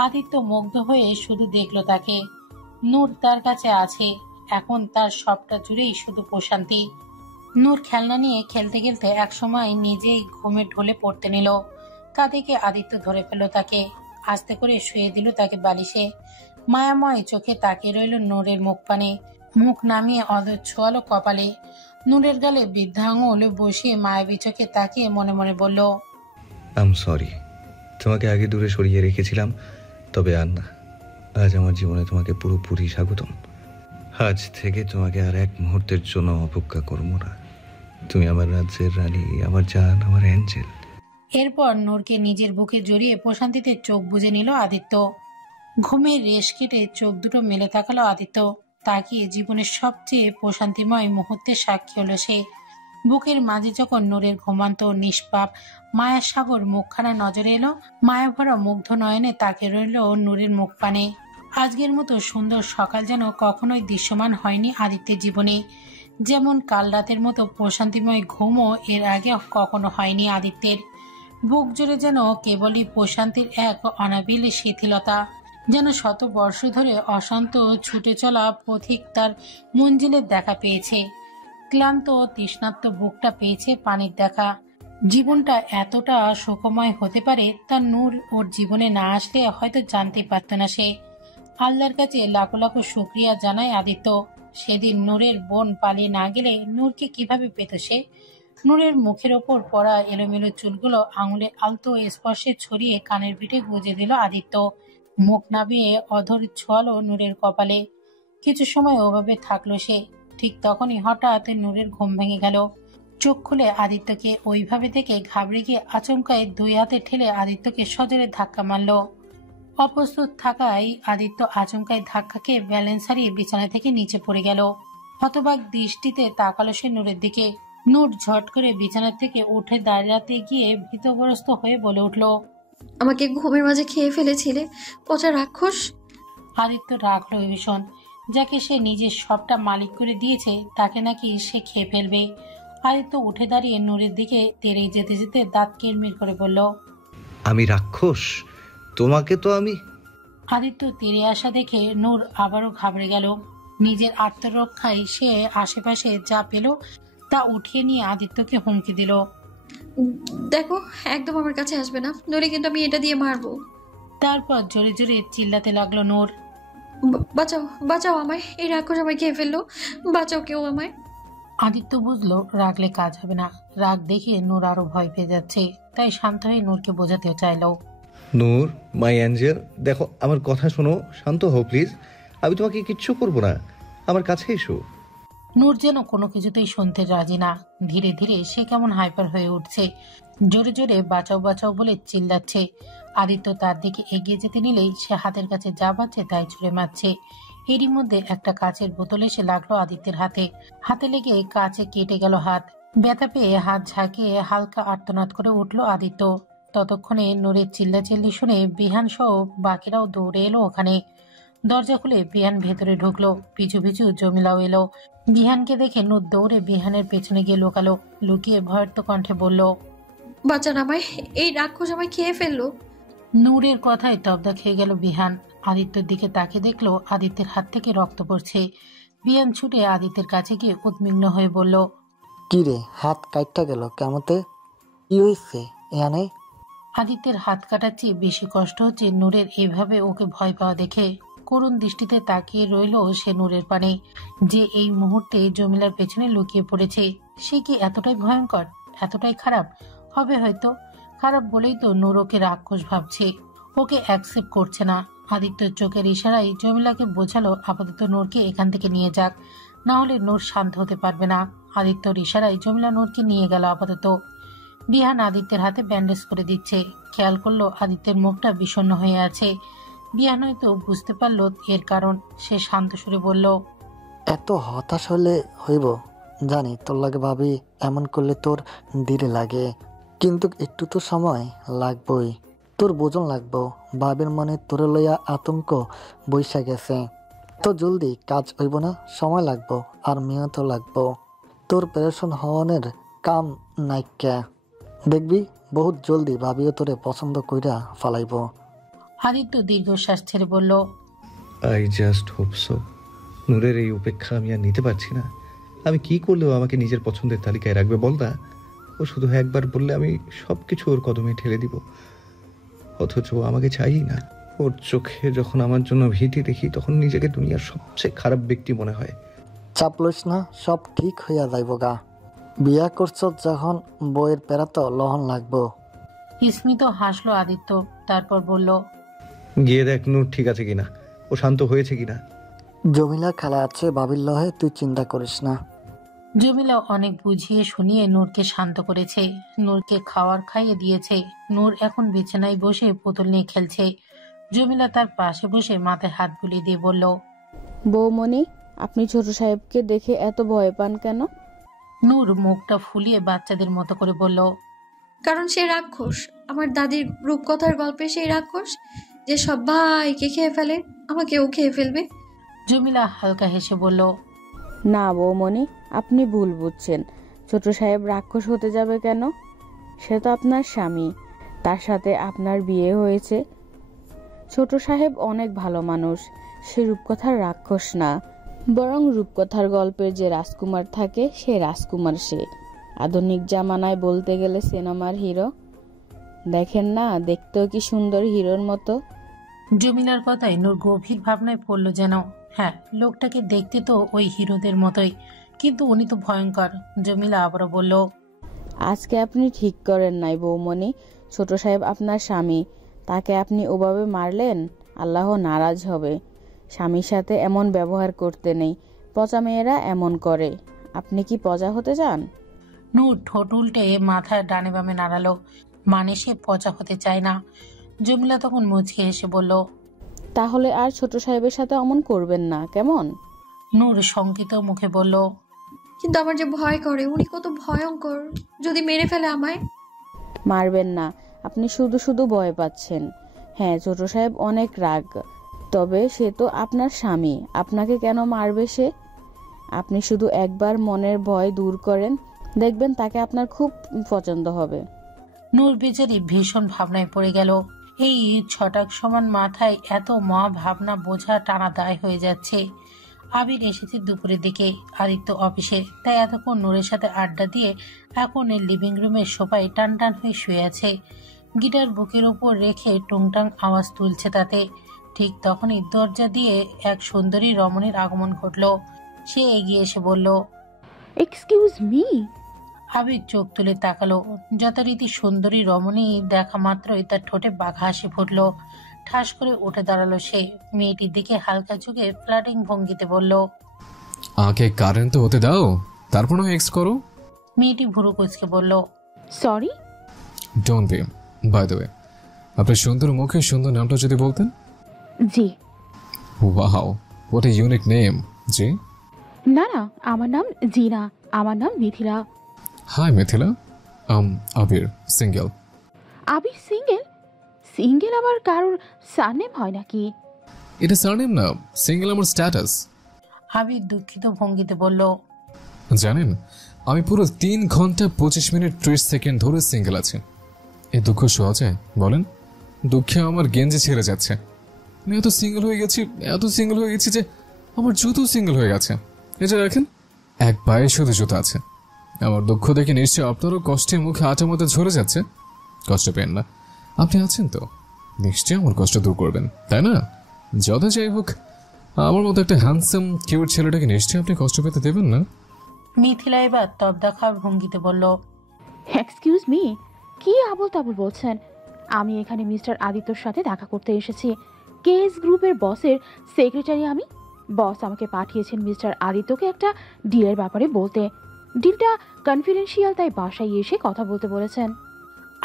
আদিত্য মুগ্ধ হয়ে শুধু দেখলো তাকে। নূর তার কাছে আছে, এখন তার সবটা জুড়েই শুধু প্রশান্তি। নূর খেলনা নিয়ে খেলতে খেলতে একসময় নিজেই ঘুমে ঢলে পড়তে নিল। তা দেখে আদিত্য ধরে ফেলল তাকে, আস্তে করে শুয়ে দিল তাকে বালিশে। মায়াময় চোখে তাকিয়ে রইল নূরের মুখ পানে। মুখ নামিয়ে অদর ছোয়ালো কপালে। নূরের গালে বৃদ্ধা আঙুল বসিয়ে মায়াবী চোখে তাকিয়ে মনে মনে বলল, আম সরি, তোমাকে আগে দূরে সরিয়ে রেখেছিলাম, তবে আর না। আজ আমার জীবনে তোমাকে পুরোপুরি স্বাগতম। আজ থেকে তোমাকে আর এক মুহূর্তের জন্য অপেক্ষা করবো না। তুমি আমার রাজ্যের রানী, আমার জান, আমার অ্যাঞ্জেল। এরপর নূরকে নিজের বুকে জড়িয়ে প্রশান্তিতে চোখ বুজে নিল আদিত্য। ঘুমের রেশ কেটে চোখ দুটো মেলে তাকালো আদিত্য। তাকিয়ে জীবনের সবচেয়ে প্রশান্তিময় মুহূর্তের সাক্ষী হলো সে। বুকের মাঝে যখন নূরের ঘুমান্ত নিষ্পাপ মায়ার সাগর মুখখানা নজরে এলো, মায়া ভরা মুগ্ধ নয়নে তাকে রইল নূরের মুখ পানে। আজকের মতো সুন্দর সকাল যেন কখনোই দৃশ্যমান হয়নি আদিত্যের জীবনে। যেমন কাল রাতের মতো প্রশান্তিময় ঘুমও এর আগে কখনো হয়নি আদিত্যের। বুক জুড়ে যেন কেবলই প্রশান্তির এক অনাবিল শিথিলতা, যেন শত বর্ষ ধরে অশান্ত ছুটে চলা পথিক তার মঞ্জিলের দেখা পেয়েছে। ক্লান্ত তৃষ্ণার্ত বুকটা পেয়েছে পানির দেখা। জীবনটা এতটা সুখময় হতে পারে তা নূর ওর জীবনে না আসলে হয়তো জানতে পারত না সে। আল্লাহর কাছে লাখো লাখো শুকরিয়া জানায় আদিত্য। সেদিন নূরের বোন পালিয়ে না গেলে নূরকে কিভাবে পেত সে? নূরের মুখের ওপর পড়া এলোমেলো চুলগুলো আঙুলের আলতো স্পর্শে ছড়িয়ে কানের পিঠে গুজে দিল আদিত্য। মুখ নাবিয়ে অধর ছোঁয়ালো নূরের কপালে। কিছু সময় ওভাবে থাকলো সে। ঠিক তখনই হঠাৎ নূরের ঘুম ভেঙে গেল। চোখ খুলে আদিত্যকে ওইভাবে দেখে ঘাবড়ে গিয়ে আচমকায় দুই হাতে ঠেলে আদিত্যকে সজোরে ধাক্কা মারল। অপ্রস্তুত থাকায় আদিত্য আচমকায় ধাক্কা খেয়ে ব্যালেন্স হারিয়ে বিছানা থেকে নিচে পড়ে গেল। হতবাক দৃষ্টিতে তাকালো সে নূরের দিকে। নূর ঝট করে বিছানা থেকে উঠে দাঁড়াতে গিয়ে ভীতগ্রস্ত হয়ে বলে উঠল, আমাকে ঘুমের মাঝে খেয়ে ফেলেছিলে, পচা রাক্ষস। আদিত্য রাখলো ভীষণ। যাকে সে নিজের সবটা মালিক করে দিয়েছে তাকে নাকি সে খেয়ে ফেলবে। আদিত্য উঠে দাঁড়িয়ে নূরের দিকে তেড়ে যেতে যেতে দাঁত কিরমির করে বলল, আমি রাক্ষস? তোমাকে তো আমি... আদিত্য তেড়ে আসা দেখে নূর আবারও ঘাবড়ে গেল। নিজের আত্মরক্ষায় সে আশেপাশে যা পেল তা উঠিয়ে নিয়ে আদিত্যকে হুমকি দিল, দেখো, একদম আমার কাছে আসবে না, নইলে কিন্তু আমি এটা দিয়ে মারবো। তারপর জোরে জোরে চিল্লাতে লাগলো নূর, বাঁচাও, বাঁচাও আমায়, এই রাক্ষস আমায় খেয়ে ফেললো, বাঁচাও কেউ আমায়। আদিত্য বুঝলো রাগলে কাজ হবে না। রাগ দেখে নূর আরো ভয় পেয়ে যাচ্ছে, তাই শান্ত হয়ে নূরকে বোঝাতে চাইলো, নূর, মাই অ্যাঞ্জেল, দেখো আমার কথা শোনো, শান্ত হও প্লিজ। আমি তোমাকে কিচ্ছু করবো না, আমার কাছে এসো। নূর যেন কোনো কিছুতেই শুনতে রাজি না। ধীরে ধীরে সে কেমন হাইপার হয়ে উঠছে। জোরে জোরে বাঁচাও বাঁচাও বলে চিল্লাচ্ছে। আদিত্য তার দিকে এগিয়ে যেতে নিলেই সে হাতের কাছে যা পাচ্ছে তাই ছুঁড়ে মারছে। এরই মধ্যে একটা কাচের বোতল এসে লাগলো আদিত্যের হাতে। হাতে লেগে কাচে কেটে গেল হাত। ব্যথা পেয়ে হাত ঝাঁকিয়ে হালকা আর্তনাদ করে উঠল আদিত্য। ততক্ষণে নূরের চিল্লাচিল্লি শুনে বিহান সহ বাকিরাও দৌড়ে এলো ওখানে। দরজা খুলে বিহান ভেতরে ঢুকলো। পিছু পিছু জমিলাও এলো। বিহানকে দেখে নূর দৌড়ে বিহানের পেছনে গিয়ে লুকালো। লুকিয়ে ভয়ার্ত কণ্ঠে বলল, বাঁচান আমায়, এই রাক্ষস আমায় খেয়ে ফেললো। নূরের কথায় তবদা খেয়ে গেল বিহান। আদিত্যের দিকে তাকে দেখলো আদিত্যের হাত থেকে রক্ত পড়ছে। বিহান ছুটে আদিত্যের কাছে গিয়ে উদ্বিগ্ন হয়ে বলল, কি রে, হাত কাটটা গেল কেমতে? কি হয়েছে এখানে? আদিত্যের হাত কাটার চেয়ে বেশি কষ্ট হচ্ছে নূরের এভাবে ওকে ভয় পাওয়া দেখে। করুণ দৃষ্টিতে তাকিয়ে রইল সে নূরের পানে, যে এই মুহূর্তে জমিলার পেছনে লুকিয়ে পড়েছে। সে কি এতটাই ভয়ঙ্কর, এতটাই খারাপ হবে? হয়তো খারাপ বলেই তো নূর ওকে রাক্ষস ভাবছে, ওকে অ্যাকসেপ্ট করছে না। আদিত্যর চোখের ইশারায় জমিলাকে বোঝালো আপাতত নূরকে এখান থেকে নিয়ে যাক, না হলে নূর শান্ত হতে পারবে না। আদিত্যর ইশারায় জমিলা নূরকে নিয়ে গেল আপাতত। বিহান আদিত্যের হাতে ব্যান্ডেজ করে দিচ্ছে। খেয়াল করলো আদিত্যের মুখটা বিষণ্ণ হয়ে আছে। বিহান হয়তো বুঝতে পারলো এর কারণ। সে শান্ত সুরে বলল, এত হতাশ হলে হইব জানি, তোর লাগে ভাবি, এমন করলে তোর ধীরে লাগে, কিন্তু একটু তো সময় লাগবই। তোর বোঝন লাগবো, ভাবির মনে তোরে লইয়া আতঙ্ক বৈশা গেছে। তো জলদি কাজ হইব না, সময় লাগবো আর মেহনত লাগবো। তোর প্রেশন হওয়ানের কাম নাইকা, দেখবি বহুত জলদি ভাবিও তোরে পছন্দ কইরা ফালাইব। আদিত্য দীর্ঘশ্বাস ছেড়ে বলল, আই জাস্ট হোপ সো। নূরের এই উপেক্ষা আমি আর নিতে পারছি না। আমি কি করলেও আমাকে নিজের পছন্দের তালিকায় রাখবে বল না? ও শুধু একবার বললে আমি সব কিছু ওর কদমে ঠেলে দিব, অথচ ও আমাকে চাই না। ওর চোখে যখন আমার জন্য ভীতি দেখি তখন নিজেকে দুনিয়ার সবচেয়ে খারাপ ব্যক্তি মনে হয়। চাপ লইস না, সব ঠিক হইয়া যাইব গা। বিয়া করছ যখন বইয়ের পেরা তো লহন লাগবো। স্মিত হাসলো আদিত্য, তারপর বলল, গিয়ে দেখ নূর ঠিক আছে কিনা, ও শান্ত হয়েছে কিনা। জমিলা খেলা আছে বাবির লহে, তুই চিন্তা করিস না। জমিলা অনেক বুঝিয়ে শুনিয়ে নূরকে শান্ত করেছে, নূরকে খাওয়ার খাইয়ে দিয়েছে। নূর এখন বিছানায় বসে পুতুল নিয়ে খেলছে। জমিলা তার পাশে বসে মাথায় হাত বুলিয়ে দিয়ে বলল, বৌমনি, আপনি ছোট সাহেবকে দেখে এত ভয় পান কেন? নূর মুখটা ফুলিয়ে বাচ্চাদের মতো করে বলল, কারণ সে রাক্ষস, আমার দাদির রূপকথার গল্পে সেই রাক্ষস যে সবাইকে খেয়ে ফেলে, আমাকেও খেয়ে ফেলবে। জমিলা হালকা হেসে বলল, না বৌমনি, আপনি ভুল বুঝছেন। ছোট সাহেব রাক্ষস হতে যাবে কেন? সে তো আপনার স্বামী, তার সাথে আপনার বিয়ে হয়েছে। ছোট সাহেব অনেক ভালো মানুষ, সে রূপকথার রাক্ষস না, বরং রূপকথার গল্পের যে রাজকুমার থাকে সে রাজকুমার। সে আধুনিক জামানায় বলতে গেলে সিনেমার হিরো। দেখেন না, দেখতেও কি সুন্দর হিরোর মতো। জমিলার কথায় নূর গভীর ভাবনায় পড়ল যেন। হ্যাঁ, লোকটাকে দেখতে তো ওই হিরোদের মতোই, কিন্তু উনি তো ভয়ঙ্কর। জমিলা আবারও বলল, আজকে আপনি ঠিক করেন নাই বৌমনি, ছোট সাহেব আপনার স্বামী, তাকে আপনি ওভাবে মারলেন, আল্লাহ নারাজ হবে। স্বামীর সাথে এমন ব্যবহার করতে নেই, পচা মেয়েরা এমন করে। আপনি কি পচা হতে চান? নূর ঠোঁট উল্টে মাথা ডানে বামে নাড়ালো, মানে সে পচা হতে চায় না। জমিলা তখন মুচকি হেসে বলল, তাহলে আর ছোট সাহেবের সাথে অমন করবেন না, কেমন? নূর শঙ্কিত মুখে বলল, কিন্তু আমার যে ভয় করে, উনি কত ভয়ঙ্কর, যদি মেরে ফেলে আমায়। মারবেন না, আপনি শুধু শুধু ভয় পাচ্ছেন। হ্যাঁ, ছোট সাহেব অনেক রাগ, তবে সে তো আপনার স্বামী, আপনাকে কেন মারবে সে? আপনি শুধু একবার মনের ভয় দূর করেন, দেখবেন তাকে আপনার খুব পছন্দ হবে। নূর বেচারি ভীষণ ভাবনায় পড়ে গেল। এই ছটাক সমান মাথায় এত মহা ভাবনা বোঝা টানা দায় হয়ে যাচ্ছে। আবির এসেছে দুপুরের দিকে আদিত্য অফিসে, তাই এতক্ষণ নূরের সাথে আড্ডা দিয়ে এখন লিভিং রুমের সোফায় টান টান হয়ে শুয়ে আছে। গিটার বুকের উপর রেখে টুংটাং আওয়াজ তুলছে তাতে। ঠিক তখনই দরজা দিয়ে এক সুন্দরী রমণীর আগমন ঘটল। সে এগিয়ে এসে বলল, এক্সকিউজ মি। আবির চোখ তুলে তাকালো। যথারীতি সুন্দরী রমণী দেখা মাত্রই তার ঠোঁটে বাঘা হাসি ফুটল। ঠাস করে উঠে দাঁড়ালো সে, মেয়েটির দিকে হালকা ঝুঁকে ফ্ল্যাটিং ভঙ্গিতে বলল, আগে কারেন্ট তো হতে দাও, তারপর না এক্স করো। মেয়েটি ভুরু কুচকে বলল, sorry. Don't be. By the way, আপনার সুন্দর মুখে সুন্দর নামটা যদি বলতেন। জি। Wow, what a unique name. জি? না না, আমার নাম জিনা, আমার নাম Mithila. Hi Mithila, Abir, single. Abir single? Single আবার কারোর সারনেম হয় নাকি? এটা সারনেম না, সিঙ্গেল আমার স্ট্যাটাস। আবির দুঃখিত ভঙ্গিতে বলল, জানেন, আমি পুরো 3 ঘন্টা 25 মিনিট 30 সেকেন্ড ধরে সিঙ্গেল আছি। এই দুঃখ শোয়া যায় বলেন? দুঃখে আমার গেঞ্জি ছেড়ে যাচ্ছে। আমি এত সিঙ্গেল হয়ে গেছি, এত সিঙ্গেল হয়ে গেছি যে আমার জুতো সিঙ্গেল হয়ে গেছে। এটা রাখেন, এক পায়ে শুধু জুতো আছে। আমার দুঃখ দেখে নিশ্চয়ই আপনারও কষ্টের মুখে আটা মতো ঝরে যাচ্ছে। কষ্ট পেন না, আপনি আছেন তো, নিশ্চয়ই আমার কষ্ট দূর করবেন, তাই না? যত যাই হোক, আমার মতো একটা হ্যান্ডসাম কিউট ছেলেটাকে নিশ্চয়ই আপনি কষ্ট পেতে দেবেন না। মিথিলা এবার তবদা খাওয়ার ভঙ্গিতে বলল, এক্সকিউজ মি, কি আবল তাবল বলছেন? আমি এখানে মিস্টার আদিত্যর সাথে দেখা করতে এসেছি। কেএস গ্রুপের বসের সেক্রেটারি আমি। বস আমাকে পাঠিয়েছেন মিস্টার আদিত্যকে একটা ডিলের ব্যাপারে বলতে। ডিলটা কনফিডেন্সিয়াল, তাই বাসায় এসে কথা বলতে বলেছেন।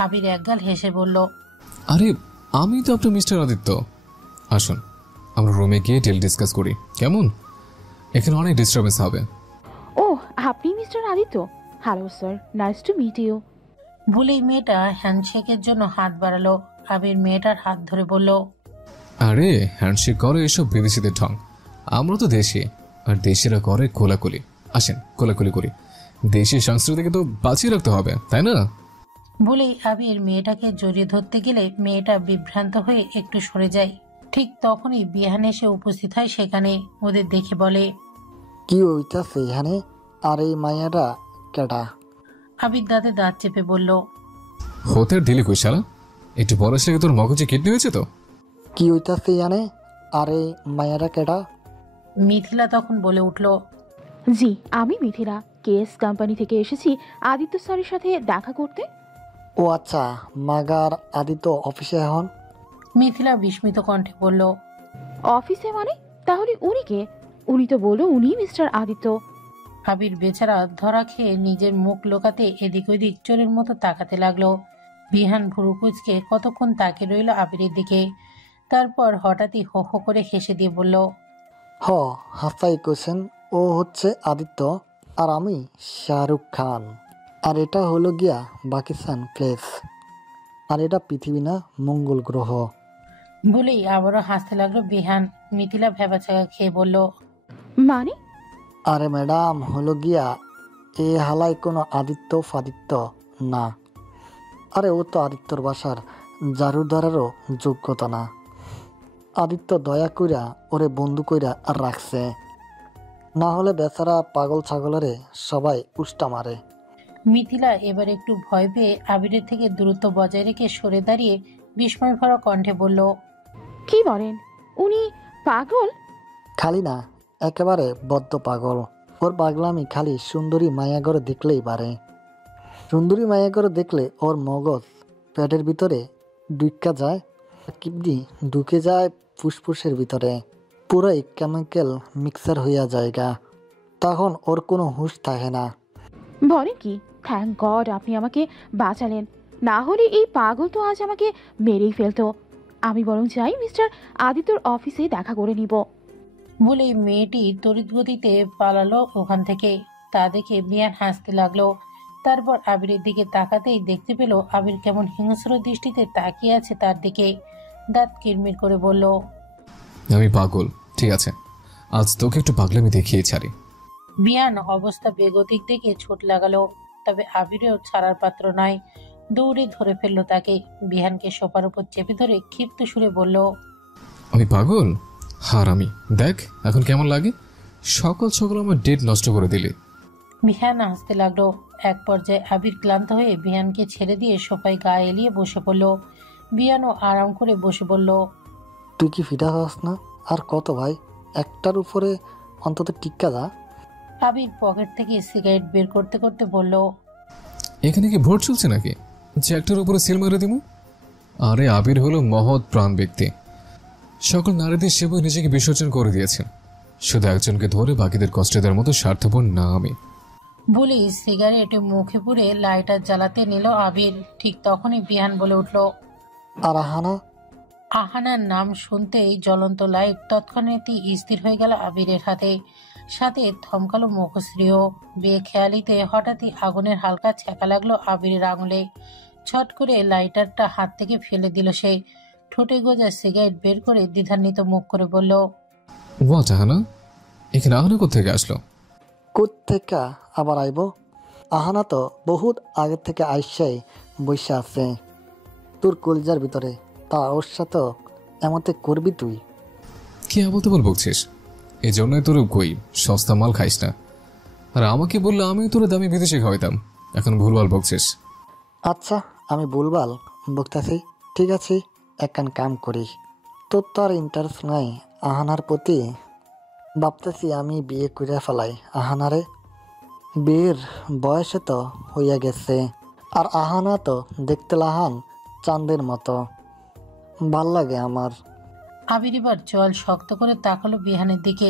আবির একগাল হেসে বলল, আরে আমি তো আপনার মিস্টার আদিত্য। আসুন, আমরা রুমে গিয়ে ডিল ডিসকাস করি, কেমন? এখানে অনেক ডিস্টারবেন্স হবে। ও, আপনি mister Aditya? Hello sir, nice to meet you. বলেই মেয়েটা হ্যান্ডশেকের জন্য হাত বাড়ালো। আবির মেয়েটার হাত ধরে বলল, আরে হ্যান্ডশেক করে এসব বিদেশিদের ঢং, আমরা তো দেশি, আর দেশিরা করে কোলাকুলি। আসেন কোলাকুলি করি, দেশি সংস্কৃতিকে তো বাঁচিয়ে রাখতে হবে, তাই না? বলেই আবির মেয়েটাকে জড়িয়ে ধরতে গেলে মেয়েটা বিভ্রান্ত হয়ে একটু সরে যায়। ঠিক তখনই বিহান এসে উপস্থিত হয় সেখানে। ওদের দেখে বলে, কি হইতাছে এখানে? আর এই মায়াটা কেডা? আবির দাঁতে দাঁত চেপে বলল, হতে দিলি কই শালা, একটু বড় আসলে তোর মগজে কিডনি হয়েছে তো? কি হইতাছে এখানে? আর এই মায়াটা কেডা? মিথিলা তখন বলে উঠল, জি, আমি মিথিলা, কেএস কোম্পানি থেকে এসেছি আদিত্য স্যারের সাথে দেখা করতে। ও আচ্ছা, মাগার আদিত্য অফিসে এখন? মিথিলা বিস্মিত কণ্ঠে বলল। অফিসে মানে? তাহলে উনি কে? উনি তো বললো উনি মিস্টার আদিত্য। আবির বেচারা ধরা খেয়ে নিজের মুখ লোকাতে এদিক ওদিক চোরের মতো তাকাতে লাগলো। বিহান ভুরু কুচকে কতক্ষণ তাকে রইল আবিরের দিকে, তারপর হঠাৎই হো হো করে হেসে দিয়ে বলল, হ, হাসাই কোশ্চেন। ও হচ্ছে আদিত্য আর আমি শাহরুখ খান। আর এটা হলো গিয়া পাকিস্তান প্লেস। আর এটা পৃথিবী না, মঙ্গল গ্রহ। বলেই আবারও হাসতে লাগলো বিহান। মিথিলা ভেবাচাকা খেয়ে বলল, মানে? আরে ম্যাডাম, হলো গিয়া এ হালাই কোনো আদিত্য ফাদিত্য না। আরে ও তো আদিত্যর বাসার জারুদারেরও যোগ্যতা না। আদিত্য দয়া কইরা ওরে বন্ধু কইরা আর রাখছে, না হলে বেচারা পাগল ছাগলরে সবাই উষ্টা মারে। মিথিলা এবার একটু ভয় পেয়ে আবিরের থেকে দূরত্ব বজায় রেখে সরে দাঁড়িয়ে বিস্ময় ভরা কণ্ঠে বলল, কি বলেন? উনি পাগল? খালি না, একেবারে বদ্ধ পাগল। ওর পাগলামি খালি সুন্দরী মায়াগর দেখলেই পারে। সুন্দরী মায়াগর দেখলে ওর মগজ পেটের ভিতরে ঢুকা যায়, কিডনি ঢুকে যায় ফুসফুসের ভিতরে, পুরাই কেমিক্যাল মিক্সার হইয়া জায়গা। তখন ওর কোনো হুঁশ থাকে না। বলেন কি? থ্যাংক গড আপনি আমাকে বাঁচালেন, না হলে এই পাগল তো আজ আমাকে মেরেই ফেলতো। আমি বরং যাই মিস্টার আদিত্যর অফিসে দেখা করে নিব। বলেই মেয়েটি তড়িৎ গতিতে পালালো ওখান থেকে। তা দেখে বিয়ান হাসতে লাগলো। তারপর আবিরের দিকে তাকাতেই দেখতে পেল আবির কেমন হিংস্র দৃষ্টিতে তাকিয়ে আছে তার দিকে। দাঁত কিরমির করে বলল, আমি পাগল, ঠিক আছে, আজ তোকে একটু পাগলামি দেখিয়ে ছাড়ি। বিয়ান অবস্থা বেগতিক দেখে ছুট লাগালো, তবে আবিরেও ছাড়ার পাত্র নয়। দৌড়ে ধরে ফেললো তাকে। বিহানকে সোফার উপর চেপে ধরে ক্ষিপ্ত সুরে বলল, আমি পাগল? আর আমি দেখ এখন কেমন লাগে। সকাল সকাল আমার ডেট নষ্ট করে দিলি। বিহান হাসতে লাগলো। এক পর্যায়ে আবির ক্লান্ত হয়ে বিহানকে ছেড়ে দিয়ে সোফায় গা এলিয়ে বসে পড়ল। বিহানও আরাম করে বসে বলল, তুই কি ফিটা হস না? আর কত ভাই, একটার উপরে অন্তত টিক্কা দা। আবির পকেট থেকে সিগারেট বের করতে করতে বলল, এখানে কি ভোট চলছে নাকি যে একটার উপরে সিল মেরে দিব? আরে আবির হলো মহৎ প্রাণ ব্যক্তি, সকল নারীদের সেবক নিজেকে বিসর্জন করে দিয়েছেন। শুধু একজনকে ধরে বাকিদের কষ্ট দেওয়ার মতো স্বার্থপর না আমি। বলেই সিগারেট মুখে পুরে লাইটার জ্বালাতে নিল আবির। ঠিক তখনই বিহান বলে উঠল, আর আহানা? আহানার নাম শুনতেই জ্বলন্ত লাইট তৎক্ষণাৎই স্থির হয়ে গেল আবিরের হাতে। সাথে থমকালো মুখশ্রীও। বেখেয়ালিতে হঠাৎই আগুনের হালকা ছ্যাঁকা লাগলো আবিরের আঙুলে। ছট করে লাইটারটা হাত থেকে ফেলে দিল সে। ঠোঁটে গোজা সিগারেট বের করে দ্বিধান্বিত মুখ করে বলল, হোয়াট আহানা? এখানে আহানা কোত্থেকে আসলো? কোত্থেকা আবার আইব? আহানা তো বহুত আগের থেকে আইসাই বৈশা আছে তোর কলজার ভিতরে। তা ওর সাথে এমতে করবি তুই? কি বলতে বলছিস? এই জন্যই তোর কই সস্তা মাল খাইস না। আর আমাকে বললে আমি তোর দামি বিদেশে খাওয়াইতাম। এখন ভুলভাল বকছিস। আচ্ছা, আমি ভুলভাল বকতাছি, ঠিক আছে। একখান কাম করি, তোর তো আর ইন্টারেস্ট নাই আহানার প্রতি। ভাবতেছি আমি বিয়ে করে ফেলাই আহানারে। বিয়ের বয়সে তো হইয়া গেছে, আর আহানা তো দেখতে লাহান চাঁদের মতো। ভাল লাগে আমার। আবির এবার জল শক্ত করে তাকালো বিহানের দিকে।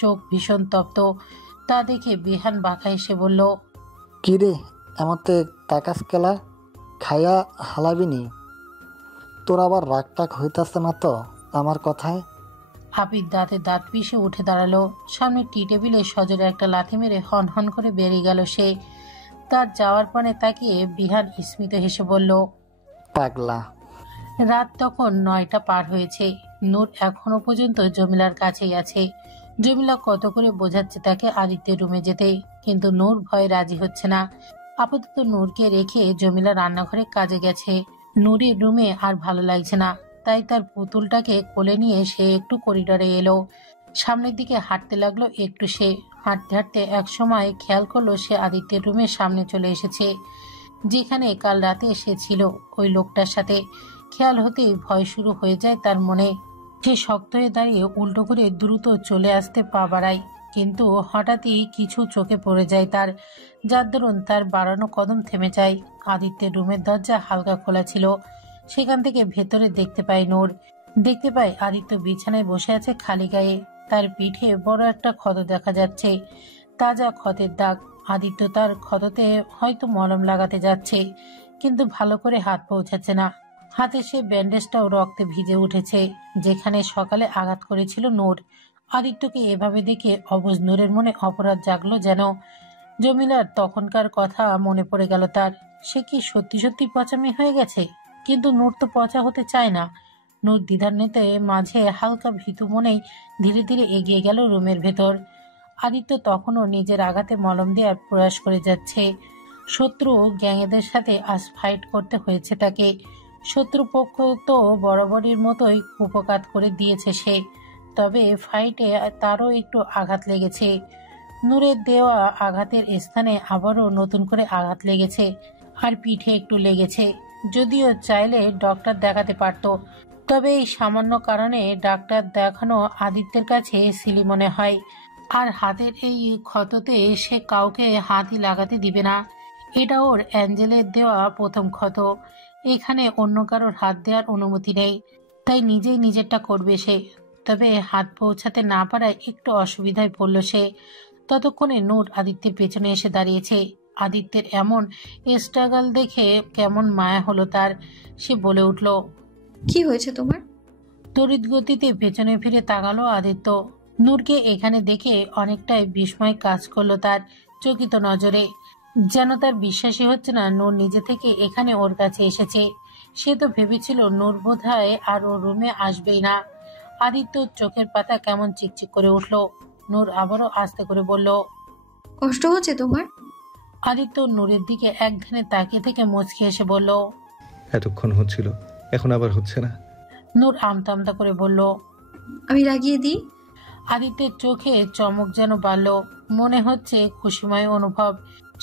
চোখ ভীষণ তপ্ত। তা দেখে বিহান বাঁকা এসে বলল, কিরে এমতে তাকাস কেলা? খায়া হালাবিনি? তোর আবার রাগ টাগ হইতাছে না তো আমার কথায়? আবির দাঁতে দাঁত পিষে উঠে দাঁড়ালো। সামনে টি টেবিলে সজোরে একটা লাথি মেরে হন হন করে বেরিয়ে গেল সে। তার যাওয়ার পরে তাকিয়ে বিহান স্মিত হেসে বলল, পাগলা। রাত তখন 9টা পার হয়েছে। নূর এখনো পর্যন্ত জমিলার কাছেই আছে। জমিলা কত করে বোঝাচ্ছে তাকে আদিত্যের রুমে যেতে, কিন্তু নূর ভয়ে রাজি হচ্ছে না। আপাতত নূরকে রেখে জমিলা রান্নাঘরে কাজে গেছে। নূরের রুমে আর ভালো লাগছে না, তাই তার পুতুলটাকে কোলে নিয়ে সে একটু করিডোরে এলো। সামনের দিকে হাঁটতে লাগলো একটু সে। হাঁটতে হাঁটতে এক সময় খেয়াল করলো সে আদিত্যের রুমের সামনে চলে এসেছে, যেখানে কাল রাতে এসেছিল ওই লোকটার সাথে। খেয়াল হতেই ভয় শুরু হয়ে যায় তার মনে। সে শক্ত হয়ে দাঁড়িয়ে উল্টো করে দ্রুত চলে আসতে পা বাড়ায়, কিন্তু হঠাৎই কিছু চোখে পড়ে যায় তার, যার দরুন তার বাড়ানো কদম থেমে যায়। আদিত্যের রুমের দরজা হালকা খোলা ছিল। সেখান থেকে ভেতরে দেখতে পায় নূর। দেখতে পায় আদিত্য বিছানায় বসে আছে খালি গায়ে। তার পিঠে বড় একটা ক্ষত দেখা যাচ্ছে, তাজা ক্ষতের দাগ। আদিত্য তার ক্ষততে হয়তো মলম লাগাতে যাচ্ছে, কিন্তু ভালো করে হাত পৌঁছাচ্ছে না। হাতে সে ব্যান্ডেজটাও রক্তে ভিজে উঠেছে, যেখানে সকালে আঘাত করেছিল নূর। আদিত্যকে এভাবে দেখে অবুঝ নূরের মনে অপরাধ জাগলো যেন। জমিলার তখনকার কথা মনে পড়ে গেল তার। সে কি সত্যি সত্যি পচা মেয়ে হয়ে গেছে? কিন্তু নূর তো পচা হতে চায় না। নূর দ্বিধান্বিত মাঝে হালকা ভীতু মনেই ধীরে ধীরে এগিয়ে গেল রুমের ভেতর। আদিত্য তখনও নিজের আঘাতে মলম দেওয়ার প্রয়াস করে যাচ্ছে। শত্রু গ্যাংয়েদের সাথে আজ ফাইট করতে হয়েছে তাকে। শত্রুপক্ষ তো বরাবরের মতোই কুপকাত করে দিয়েছে সে, তবে ফাইটে তারও একটু আঘাত লেগেছে। নূরের দেওয়া আঘাতের স্থানে আবারও নতুন করে আঘাত লেগেছে, আর পিঠে একটু লেগেছে। যদিও চাইলে ডক্টর দেখাতে পারত, তবে এই সামান্য কারণে ডাক্তার দেখানো আদিত্যের কাছে সিলি মনে হয়। আর হাতের এই ক্ষততে সে কাউকে হাতই লাগাতে দিবে না। এটা ওর অ্যাঞ্জেলের দেওয়া প্রথম ক্ষত। এখানে অন্য কারোর হাত দেওয়ার অনুমতি নেই, তাই নিজেই নিজেরটা করবে সে। তবে হাত পৌঁছাতে না পারায় একটু অসুবিধায় পড়ল সে। ততক্ষণে নূর আদিত্যের পেছনে এসে দাঁড়িয়েছে। আদিত্যের এমন স্ট্রাগল দেখে কেমন মায়া হলো তার। সে বলে উঠল, কি হয়েছে তোমার? তড়িৎ গতিতে পেছনে ফিরে তাকালো আদিত্য। নূরকে এখানে দেখে অনেকটাই বিস্ময় কাজ করলো তার চকিত নজরে। যেন তার বিশ্বাসই হচ্ছে না নূর নিজে থেকে এখানে ওর কাছে এসেছে। সে তো ভেবেছিল নূর বোধহয় আর ওর রুমে আসবেই না। আদিত্য চোখের পাতা কেমন চিকচিক করে উঠল। নূর আবারও আস্তে করে বলল, কষ্ট হচ্ছে তোমার? আদিত্য নূরের দিকে এক ধ্যানে তাকিয়ে থেকে মুচকি এসে বলল, এতক্ষণ হচ্ছিল, এখন আবার হচ্ছে না। নূর আমতা আমতা করে বলল, আমি লাগিয়ে দিই? আদিত্যের চোখে চমক যেন বাড়ল, মনে হচ্ছে খুশিময় অনুভব।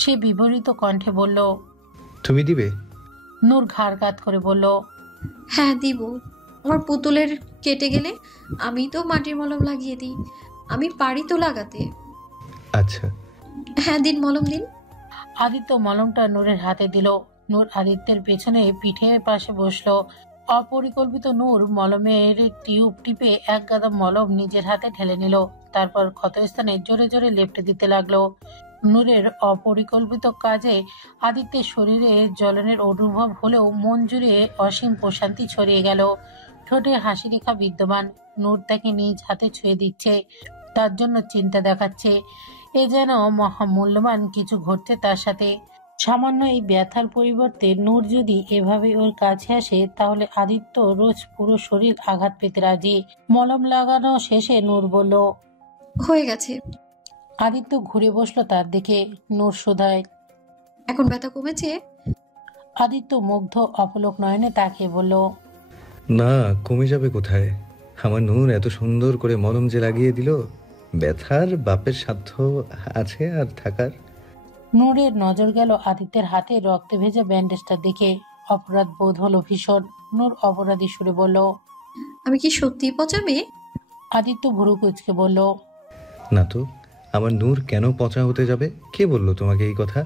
সে বিবরিত কণ্ঠে বলল, তুমি দিবে? নূর ঘাড় কাত করে বলল, হ্যাঁ দিব। আমার পুতুলের কেটে গেলে আমি তো মাটির মলম লাগিয়ে দিই, আমি পারি তো লাগাতে। আচ্ছা। হ্যাঁ দিন, মলম দিন। আদিত্য মলমটা নূরের হাতে দিল। নূর আদিত্যের পেছনে পিঠে পাশে বসলো। অপরিকল্পিত নূর মলমের টিউব টিপে এক গাদা মলম নিজের হাতে ঢেলে নিল। তারপর ক্ষতস্থানে জোরে জোরে লেপটে দিতে লাগলো। নূরের অপরিকল্পিত কাজে আদিত্যের শরীরে জ্বলনের অনুভব হলেও মন জুড়ে অসীম প্রশান্তি ছড়িয়ে গেল। ঠোঁটে হাসি রেখা বিদ্যমান। নূর তাকে নিজ হাতে ছুঁয়ে দিচ্ছে, তার জন্য চিন্তা দেখাচ্ছে। এ যেন মহামূল্যবান কিছু ঘটছে তার সাথে। সামান্য এই ব্যথার পরিবর্তে নূর যদি এভাবে ওর কাছে আসে, তাহলে আদিত্য রোজ পুরো শরীর আঘাত পেতে রাজি। মলম লাগানো শেষে নূর বলল, হয়ে গেছে। আদিত্য ঘুরে বসলো তার দিকে। নূর শোধায়, এখন ব্যথা কমেছে? আদিত্য মুগ্ধ অপলক নয়নে তাকিয়ে বলল, না, কমে যাবে কোথায়? আমার নূর এত সুন্দর করে মলম যে লাগিয়ে দিল, ব্যথার বাপের সাধ্য আছে আর থাকার? নূরের নজর গেল আদিত্যের হাতে রক্তে ভেজা ব্যান্ডেজটার দিকে। অপরাধ বোধ হলো ভীষণ। নূর অপরাধী সুরে বলল, আমি কি সত্যিই পচা মেয়ে? আদিত্য ভুরু কুঁচকে বলল, না তো, আমার নূর কেন পচা হতে যাবে? কে বললো তোমাকে এই কথা?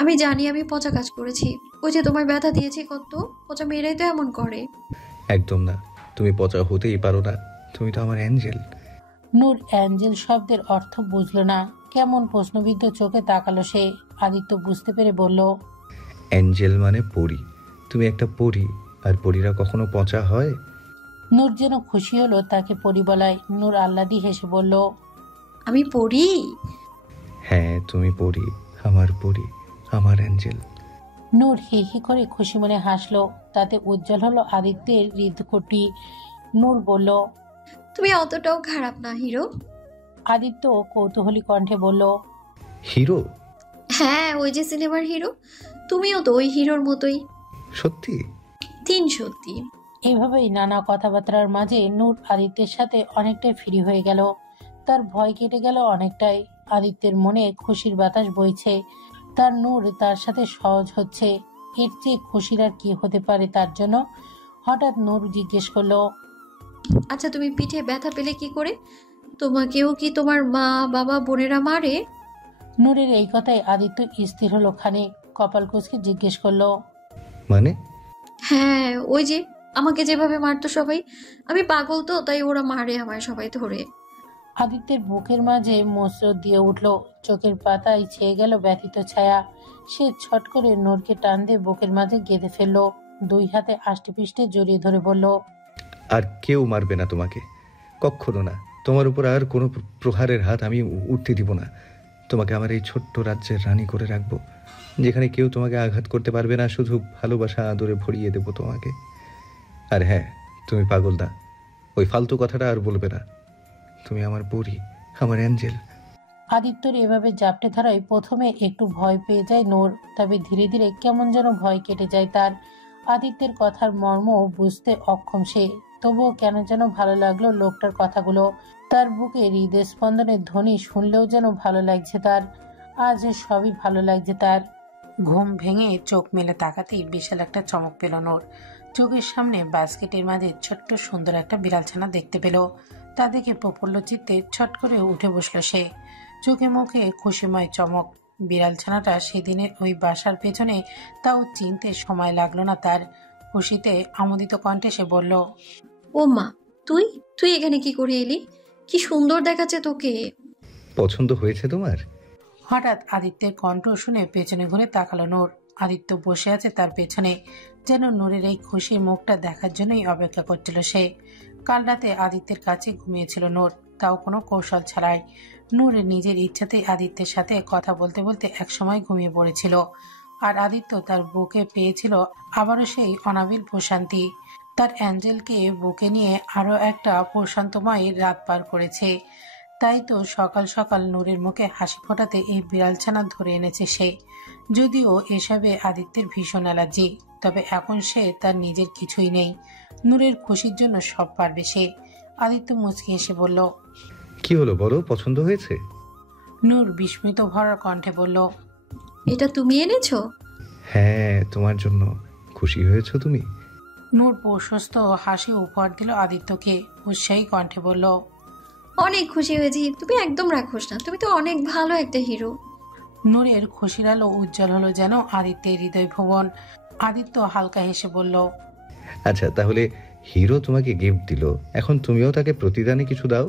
আমি জানি আমি পচা কাজ করেছি। ওই যে তোমার ব্যথা দিয়েছি কত, পচা মেয়েরাই তো এমন করে। একদম না, তুমি পচা হতেই পারো না, তুমি তো আমার অ্যাঞ্জেল। নূর অ্যাঞ্জেল শব্দের অর্থ বুঝল না। কেমন প্রশ্নবিদ্ধ চোখে তাকালো সে। আদিত্য বুঝতে পেরে বলল, অ্যাঞ্জেল মানে পরী। তুমি একটা পরী, আর পরীরা কখনো পচা হয়? নূর যেন খুশি হলো তাকে পরি বলায়। নূর আহ্লাদি হেসে বলল, আমি পড়ি? হ্যাঁ, তুমি পরী, আমার পরী, আমার অ্যাঞ্জেল। নূর হি হি করে খুশি মনে হাসলো। তাতে উজ্জ্বল হলো আদিত্যের হৃদকুটি। নূর বলল, তুমি অতটাও খারাপ না হিরো। আদিত্য কৌতূহলী কণ্ঠে বলল, হিরো? হ্যাঁ, ওই যে সিনেমার হিরো, তুমিও তো ওই হিরোর মতোই। সত্যি? সত্যি। এভাবেই নানা কথাবার্তার মাঝে নূর আদিত্যের সাথে অনেকটাই ফ্রি হয়ে গেল। তার ভয় কেটে গেল অনেকটাই। আদিত্যের মনে খুশির বাতাস বইছে। তার নূর তার সাথে সহজ হচ্ছে। এর চেয়ে খুশির আর কি হতে পারে তার জন্য? হঠাৎ নূর জিজ্ঞেস করলো, আচ্ছা, তুমি পিঠে ব্যথা পেলে কি করে? তোমাকেও কি তোমার মা বাবা বোনেরা মারে? নূরের এই কথায় আদিত্য স্থির হলো খানিক। কপাল কুঁচকে জিজ্ঞেস করলো। মানে? হ্যাঁ, ওই যে আমাকে যেভাবে মারতো সবাই, আমি পাগল তো, তাই ওরা মারে আমায় সবাই ধরে। আদিত্যের বুকের মাঝে মোচড় দিয়ে উঠল, চোখের পাতায় ছেয়ে গেল ব্যথিত ছায়া। সে ছট করে নূরকে টান দিয়ে বুকের মাঝে গেঁথে ফেললো, দুই হাতে আষ্টে পিষ্টে জড়িয়ে ধরে বলল, আর কেউ মারবে না তোমাকে, কখনো না। তোমার উপর আর কোনো প্রহারের হাত আমি উঠতে দিব না। তোমাকে আমার এই ছোট্ট রাজ্যের রানী করে রাখবো, যেখানে কেউ তোমাকে আঘাত করতে পারবে না। শুধু ভালোবাসা আদরে ভরিয়ে দেবো তোমাকে। আর হ্যাঁ, তুমি পাগল না, ওই ফালতু কথাটা আর বলবে না। তুমি আমার পরী, আমার অ্যাঞ্জেল। আদিত্যর এভাবে জাপটে ধরায় প্রথমে একটু ভয় পেয়ে যায় নূর, তবে ধীরে ধীরে কেমন যেন ভয় কেটে যায় তার। আদিত্যের কথার মর্ম বুঝতে অক্ষম সে, তবুও কেন যেন ভালো লাগলো লোকটার কথাগুলো। তার বুকে হৃদয় স্পন্দনের ধ্বনি শুনলেও যেন ভালো লাগছে তার। আজ সবই ভালো লাগছে তার। ঘুম ভেঙে চোখ মেলে তাকাতেই বিশাল একটা চমক পেল নূর। চোখের সামনে বাস্কেটের মাঝে ছোট্ট সুন্দর একটা বিড়ালছানা দেখতে পেল। তা দেখে প্রফুল্ল চিত্তে ছট করে উঠে বসলো সে, চোখে মুখে খুশিময় চমক। বিড়ালছানাটা সেদিনের ওই বাসার পেছনে, তাও চিনতে সময় লাগলো না তার। খুশিতে আমোদিত কণ্ঠে সে বলল, ও মা, তুই তুই এখানে কি করে এলি? কি সুন্দর দেখাচ্ছে তোকে। পছন্দ হয়েছে তোমার? হঠাৎ আদিত্যের কণ্ঠ শুনে পেছনে ঘুরে তাকালো নূর। আদিত্য বসে আছে তার পেছনে, যেন নূরের এই খুশির মুখটা দেখার জন্যই অপেক্ষা করছিল সে। কাল রাতে আদিত্যের কাছে ঘুমিয়েছিল নূর, তাও কোনো কৌশল ছাড়াই। নূর নিজের ইচ্ছাতেই আদিত্যের সাথে কথা বলতে বলতে একসময় ঘুমিয়ে পড়েছিল, আর আদিত্য তার বুকে পেয়েছিল আবারও সেই অনাবিল প্রশান্তি। তার অ্যাঞ্জেলকে বুকে নিয়ে আরো একটা প্রশান্তময় রাত পার করেছে। তাই তো সকাল সকাল নূরের মুখে হাসি ফোটাতে এই বিড়ালছানা ধরে এনেছে সে। যদিও এসবে আদিত্যের ভীষণ অ্যালার্জি, তবে এখন সে তার নিজের কিছুই নেই। নূরের খুশির জন্য সব পারবে সে। আদিত্য মুচকি এসে বলল, কি হলো বলো, পছন্দ হয়েছে? নূর বিস্মিত ভরা কণ্ঠে বলল, এটা তুমি এনেছো? হ্যাঁ, তোমার জন্য। খুশি হয়েছো তুমি? নূর প্রশস্ত হাসি উপহার দিল আদিত্যকে, উৎসাহী কণ্ঠে বলল, অনেক খুশি হয়েছি। তুমি একদম রাখোস না, তুমি তো অনেক ভালো একটা হিরো। নূরের খুশির আলো উজ্জ্বল হলো যেন আদিত্যের হৃদয় ভুবন। আদিত্য হালকা হেসে বলল, আচ্ছা, তাহলে হিরো তোমাকে গিফট দিল, এখন তুমিও তাকে প্রতিদানে কিছু দাও।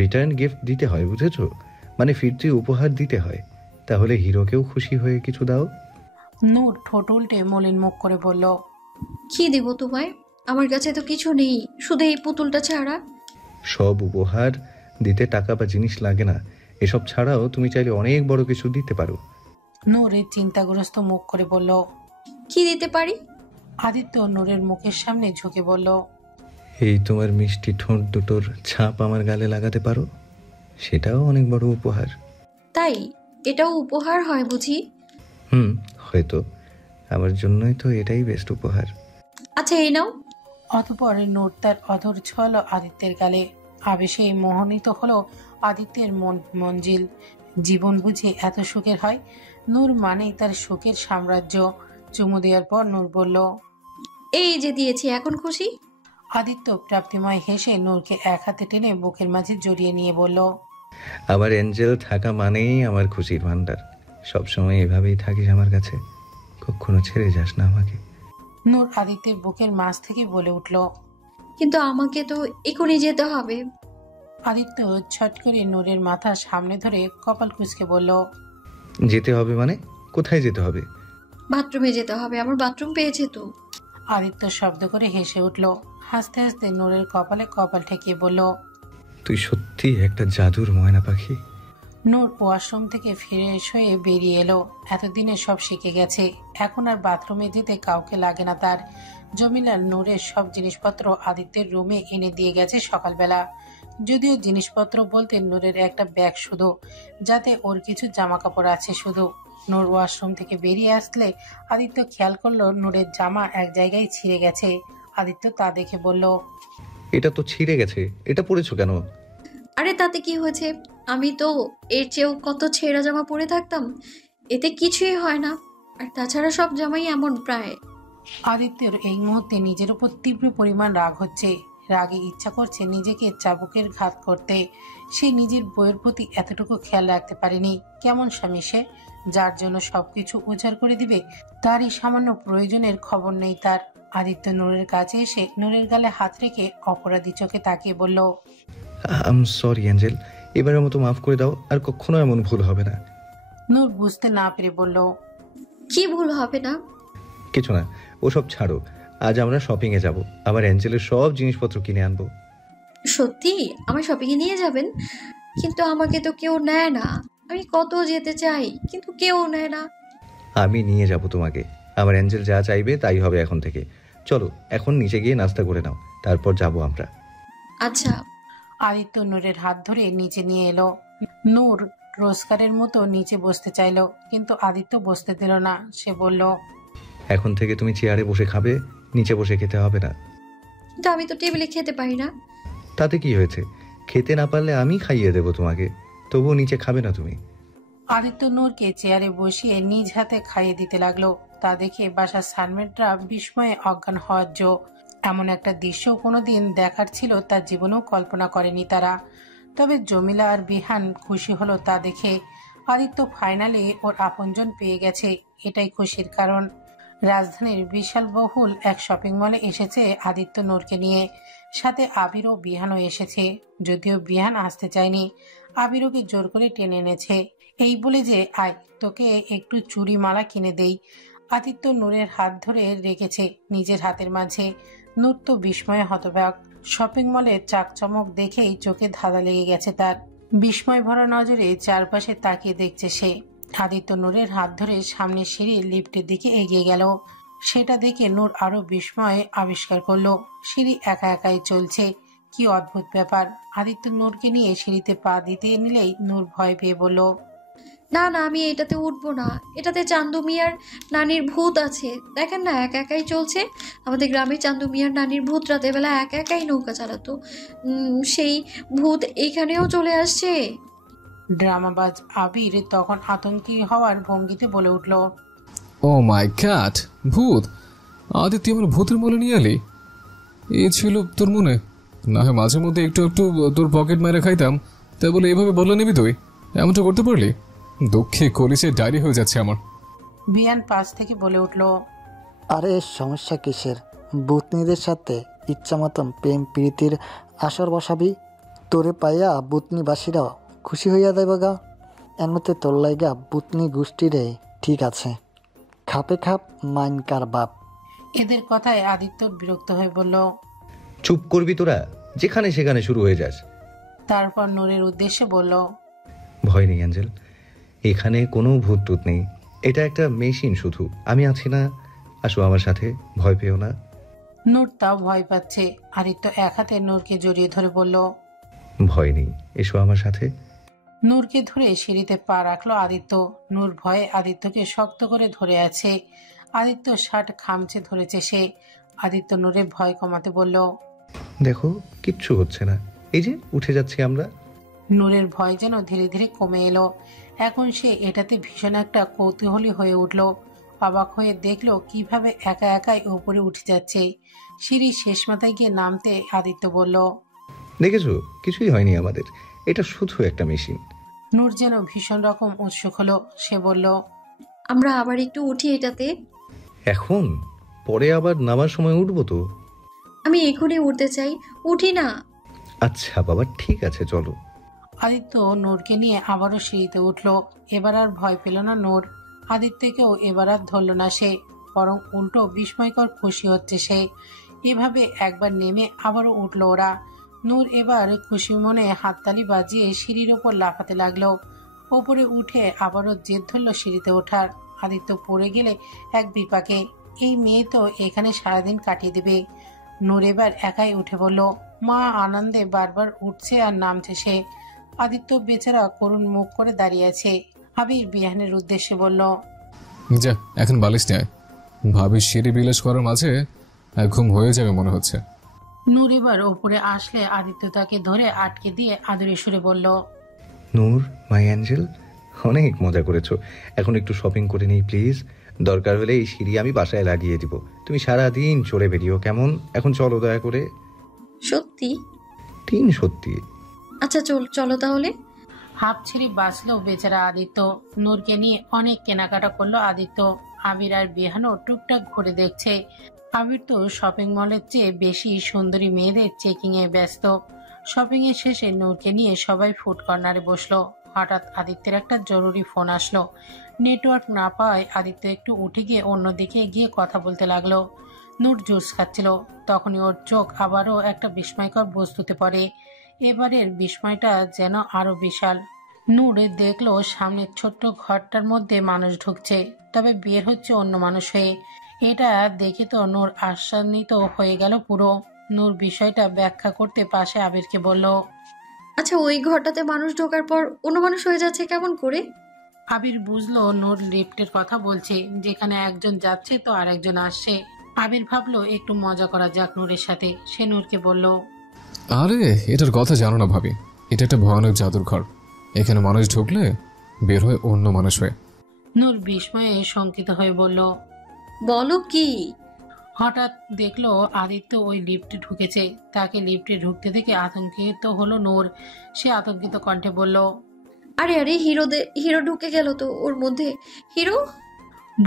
রিটার্ন গিফট দিতে হয়, বুঝেছো? মানে ফিরতি উপহার দিতে হয়। তাহলে হিরোকেও খুশি হয়ে কিছু দাও। নূর ঠোঁট উল্টে মলিন মুখ করে বলল, কি দেব তোমায়? আমার কাছে তো কিছু নেই, শুধু এই পুতুলটা ছাড়া। সব উপহার দিতে টাকা বা জিনিস লাগে না। এসব ছাড়াও তুমি চাইলে অনেক বড় কিছু দিতে পারো। নূরের চিন্তাগ্রস্ত মুখ করে বলল, কি দিতে পারি? আদিত্য নূরের মুখের সামনে ঝুঁকে বলল, এই তোমার মিষ্টি ঠোঁট দুটোর ছাপ আমার গালে লাগাতে পারো, সেটাও অনেক বড় উপহার। তাই এটাও উপহার হয় বুঝি? হয়তো। আমার জন্যই তো এটাই বেস্ট উপহার। আচ্ছা, এই নাও। অতঃপর নূর তার অধর ছোঁয়ালো আদিত্যের গালে। আবেশে মোহিত হলো আদিত্যের মঞ্জিল। জীবন বুঝি এত সুখের হয়? নূর মানেই তার সুখের সাম্রাজ্য। চুমু দেওয়ার পর নূর বলল, এই যে দিয়েছি, এখন খুশি? আদিত্য প্রাপ্তিময় হেসে নূরকে এক হাতে টেনে বুকের মাঝে জড়িয়ে নিয়ে বলল, আমার এঞ্জেল থাকা মানেই আমার খুশির ভান্ডার। সবসময় এভাবেই থাকিস আমার কাছে, কখনো ছেড়ে যাস না আমাকে। নূর আদিত্যের বুকের মাঝ থেকে বলে উঠল। কিন্তু আমাকে তো এখনই যেতে হবে। আদিত্য ছট করে নূরের মাথা সামনে ধরে কপাল কুঁচকে বলল, যেতে হবে মানে? কোথায় যেতে হবে? বাথরুমে যেতে হবে, আমার বাথরুম পেয়েছে তো। আদিত্য শব্দ করে হেসে উঠল। হাসতে হাসতে নূরের কপালে কপাল ঠেকিয়ে বলল, তুই সত্যি একটা জাদুর ময়না পাখি। নূর ওয়াশরুম থেকে ফ্রেশ হয়ে বেরিয়ে এলো। এতদিনে সব শিখে গেছে, এখন আর বাথরুমে যেতে কাউকে লাগে না তার। জমিলা নূরের সব জিনিসপত্র আদিত্যের রুমে এনে দিয়ে গেছে সকালবেলা। যদিও জিনিসপত্র বলতে নূরের একটা ব্যাগ শুধু, যাতে ওর কিছু জামা কাপড় আছে শুধু। নূর ওয়াশরুম থেকে বেরিয়ে আসলে আদিত্য খেয়াল করলো নূরের জামা এক জায়গায় ছিঁড়ে গেছে। আদিত্য তা দেখে বলল, এটা তো ছিঁড়ে গেছে, এটা পরেছো কেন? আরে তাতে কি হয়েছে? আমি তো এর চেয়েও কত ছেঁড়া জামা পরে থাকতাম, এতে কিছুই হয় না। আর তাছাড়া সব জামাই এমন প্রায়। আদিত্যের এই মুহূর্তে নিজের উপর তীব্র পরিমাণ রাগ হচ্ছে। রাগে ইচ্ছা করছে নিজেকে চাবুকের ঘাত করতে। সে নিজের বইয়ের প্রতি এতটুকু খেয়াল রাখতে পারেনি। কেমন স্বামী সে! যার জন্য সবকিছু উজাড় করে দিবে, তারই সামান্য প্রয়োজনের খবর নেই তার। আদিত্য নূরের কাছে এসে নূরের গালে হাত রেখে অপরাধী চোখে তাকিয়ে বলল, আম সরি অ্যাঞ্জেল, এবারের মতো মাফ করে দাও, আর কখনো এমন ভুল হবে না। নূর বুঝতে না পেরে বলল, কি ভুল হবে না? কিছু না, ওসব ছাড়ো। আজ আমরা শপিংয়ে যাব, আবার অ্যাঞ্জেলের সব জিনিসপত্র কিনে আনবো। সত্যি আমার শপিংয়ে নিয়ে যাবেন? কিন্তু আমাকে তো কেউ নেয় না। আমি কত যেতে চাই, কিন্তু কেউ নেয় না। আমি নিয়ে যাব তোমাকে। আমার অ্যাঞ্জেল যা চাইবে তাই হবে এখন থেকে। চলো এখন নিচে গিয়ে নাস্তা করে নাও, তারপর যাব আমরা। আচ্ছা। আদিত্য নূরের হাত ধরে নিচে নিয়ে এলো। নূর রোজগারের মতো নিচে বসতে চাইলো, কিন্তু আদিত্য বসতে দিল না। সে বলল, এখন থেকে তুমি চেয়ারে বসে খাবে, নিচে বসে খেতে হবে না। কিন্তু আমি তো টেবিলে খেতে পারি না। তাতে কি হয়েছে? খেতে না পারলে আমি খাইয়ে দেবো তোমাকে, তবুও নিচে খাবে না তুমি। আদিত্য নূরকে চেয়ারে বসিয়ে নিজ হাতে খাইয়ে দিতে লাগলো। তা দেখে বাসার সার্ভেন্টরা বিস্ময়ে অজ্ঞান হওয়ার জো। এমন একটা দৃশ্য কোনোদিন দেখার ছিল তার জীবনেও কল্পনা করেনি তারা। তবে জমিলা আর বিহান খুশি হলো তা দেখে। আদিত্য ফাইনালি ওর আপনজন পেয়ে গেছে, এটাই খুশির কারণ। রাজধানীর বিশাল বহুল এক শপিং মলে এসেছে আদিত্য নূরকে নিয়ে। সাথে আবির ও বিহানও এসেছে। যদিও বিহান আসতে চায়নি, আবির ওকে জোর করে টেনে এনেছে, এই বলে যে আয় তোকে একটু চুড়ি মালা কিনে দেই। আদিত্য নূরের হাত ধরে রেখেছে নিজের হাতের মাঝে। নূর তো বিস্ময়ে হতবাক। শপিং মলের চাকচমক দেখেই চোখে ধাঁধা লেগে গেছে তার। বিস্ময় ভরা নজরে চারপাশে তাকিয়ে দেখছে সে। আদিত্য নূরের হাত ধরে সামনে সিঁড়ি লিফটের দিকে এগিয়ে গেল। সেটা দেখে নূর আরো বিস্ময়ে আবিষ্কার করলো সিঁড়ি একা একাই চলছে। কি অদ্ভুত ব্যাপার! আদিত্য নূরকে নিয়ে সিঁড়িতে পা দিতে নিলেই নূর ভয় পেয়ে বলল, না না, আমি এটাতে উঠবো না। এটাতে চান্দু মিয়ার নানির ভূত আছে। দেখেন না, একা একাই চলছে। আমাদের গ্রামে চান্দু মিয়ার নানির ভূত রাতের বেলা একা একাই নৌকা চালাতো। সেই ভূত এইখানেও চলে আসছে। ড্রামাবাজ আবির তখন আতঙ্কি হওয়ার ভঙ্গিতে বলে উঠল, ও মাই গড, ভূত! আদিত্য আমার ভূতের মনে নিয়ে এলি? এ ছিল তোর মনে? না হয় মাঝে মধ্যে একটু একটু তোর পকেট মেরে খাইতাম, তাই বলে এভাবে বলে নিবি তুই? এমনটা করতে পারলি? দুঃখে কলিসে ডায়রি হয়ে যাচ্ছে আমার। বিয়ান পাশ থেকে বলে উঠল, আরে সমস্যা কিসের? বুতনিদের সাথে ইচ্ছা মতন প্রেম প্রীতির আসর বসাবি। তোরে পাইয়া বুতনিবাসীরাও খুশি হইয়া দেব গা। এমনিতে তোর লাইগা বুতনি গোষ্ঠীরে ঠিক আছে। খাপে খাপ মাইনকার বাপ। এদের কথায় আদিত্য বিরক্ত হয়ে বলল, চুপ করবি তোরা? যেখানে সেখানে শুরু হয়ে যাস। তারপর নূরের উদ্দেশ্যে বলল, ভয় নেই অ্যাঞ্জেল, এখানে কোনো ভূত টুত নেই। এটা একটা মেশিন শুধু। আমি আছি না, আসো আমার সাথে, ভয় পেও না। নূর তাও ভয় পাচ্ছে। আদিত্য এক হাতে নূরকে জড়িয়ে ধরে বলল, ভয় নেই, এসো আমার সাথে। নূরকে ধরে সিঁড়িতে পা রাখলো আদিত্য। নূর ভয়ে আদিত্যকে শক্ত করে ধরে আছে। আদিত্য শার্ট খামচে ধরেছে সে। আদিত্য নূরের ভয় কমাতে বলল, দেখো কিচ্ছু হচ্ছে না, এই যে উঠে যাচ্ছি আমরা। নূরের ভয় যেন ধীরে ধীরে কমে এলো। এখন সে এটাতে ভীষণ একটা কৌতূহলী হয়ে উঠল। অবাক হয়ে দেখলো কিভাবে একা একাই উপরে উঠে যাচ্ছে। সিঁড়ির শেষ মাথায় গিয়ে নামতে আদিত্য বলল, দেখেছো, কিছুই হয়নি আমাদের, এটা শুধু একটা মেশিন। নূর যেন ভীষণ রকম উৎসুক হলো। সে বলল, আমরা আবার একটু উঠি এটাতে। এখন? পরে আবার নামার সময় উঠবো তো। আমি এখনই উঠতে চাই, উঠি না। আচ্ছা বাবা, ঠিক আছে চলো। আদিত্য নূরকে নিয়ে আবারও সিঁড়িতে উঠল। এবার আর ভয় পেল না নূর। আদিত্যকেও এবার আর ধরল না সে, বরং উল্টো বিস্ময়কর খুশি হচ্ছে সে। এভাবে একবার নেমে আবারও উঠল ওরা। নূর এবার খুশি মনে হাততালি বাজিয়ে সিঁড়ির ওপর লাফাতে লাগলো। ওপরে উঠে আবারও জেদ ধরল সিঁড়িতে ওঠার। আদিত্য পড়ে গেলে এক বিপাকে। এই মেয়ে তো এখানে সারাদিন কাটিয়ে দেবে। নূর এবার একাই উঠে বলল, মা আনন্দে বারবার উঠছে আর নামছে সে। আদিত্য বেচারা করুণ মুখ করে দাঁড়িয়ে আছে। আবির বিহানের উদ্দেশ্যে বলল, যা এখন বালিশ নেয়, ভাবিস সিঁড়ি বিলাস করার মাঝে ঘুম হয়ে যাবে মনে হচ্ছে। নূর এবার ওপরে আসলে আদিত্য তাকে ধরে আটকে দিয়ে আদরে সুরে বলল, নূর মাই অ্যাঞ্জেল, অনেক মজা করেছো। এখন একটু শপিং করে নেই প্লিজ। দরকার হলে এই সিঁড়ি আমি বাসায় লাগিয়ে দিব, তুমি সারাদিন চড়ে বেরিও, কেমন? এখন চলো দয়া করে। সত্যি? তিন সত্যি। আচ্ছা চলো তাহলে। হাফ ছেড়ে বাঁচলো বেচারা আদিত্য। নূরকে নিয়ে অনেক কেনাকাটা করলো আদিত্য। আবির আর বিহানও টুকটাক ঘুরে দেখছে। আবির তো শপিং মলের চেয়ে বেশি সুন্দরী মেয়েদের চেকিং এ ব্যস্ত। শপিং এর শেষে নূরকে নিয়ে সবাই ফুড কর্নারে বসলো। হঠাৎ আদিত্যের একটা জরুরি ফোন আসলো। নেটওয়ার্ক না পাওয়ায় আদিত্য একটু উঠে গিয়ে অন্যদিকে গিয়ে কথা বলতে লাগলো। নূর জুস খাচ্ছিল। তখনই ওর চোখ আবারও একটা বিস্ময়কর বস্তুতে পড়ে। এবারের বিস্ময়টা যেন আরো বিশাল। নূর দেখলো সামনের ছোট্ট ঘরটার মধ্যে মানুষ ঢুকছে, তবে বের হচ্ছে অন্য মানুষ হয়ে। এটা দেখে তো নূর আশ্চর্যিত হয়ে গেল পুরো। নূর বিষয়টা ব্যাখ্যা করতে পাশে আবিরকে বলল। আচ্ছা, ওই ঘরটাতে মানুষ ঢোকার পর অন্য মানুষ হয়ে যাচ্ছে কেমন করে? আবির বুঝলো নূর লিফটের কথা বলছে, যেখানে একজন যাচ্ছে তো আরেকজন আসছে। আবির ভাবলো একটু মজা করা যাক নূরের সাথে। সে নূরকে বলল, আরে এটার কথা জানো না ভাবি, এটা একটা ভয়ানক জাদুর ঘর। এখানে মানুষ ঢুকলে বের হয়ে অন্য মানুষ হয়ে। নূর বিস্ময়ে শঙ্কিত হয়ে বলল, বলো কি? হঠাৎ দেখলো আদিত্য ওই লিফটে ঢুকেছে। তাকে লিফটে ঢুকতে দেখে আতঙ্কিত হলো নূর। সে আতঙ্কিত কণ্ঠে বলল, আরে আরে, হিরো ঢুকে গেল তো ওর মধ্যে। হিরো!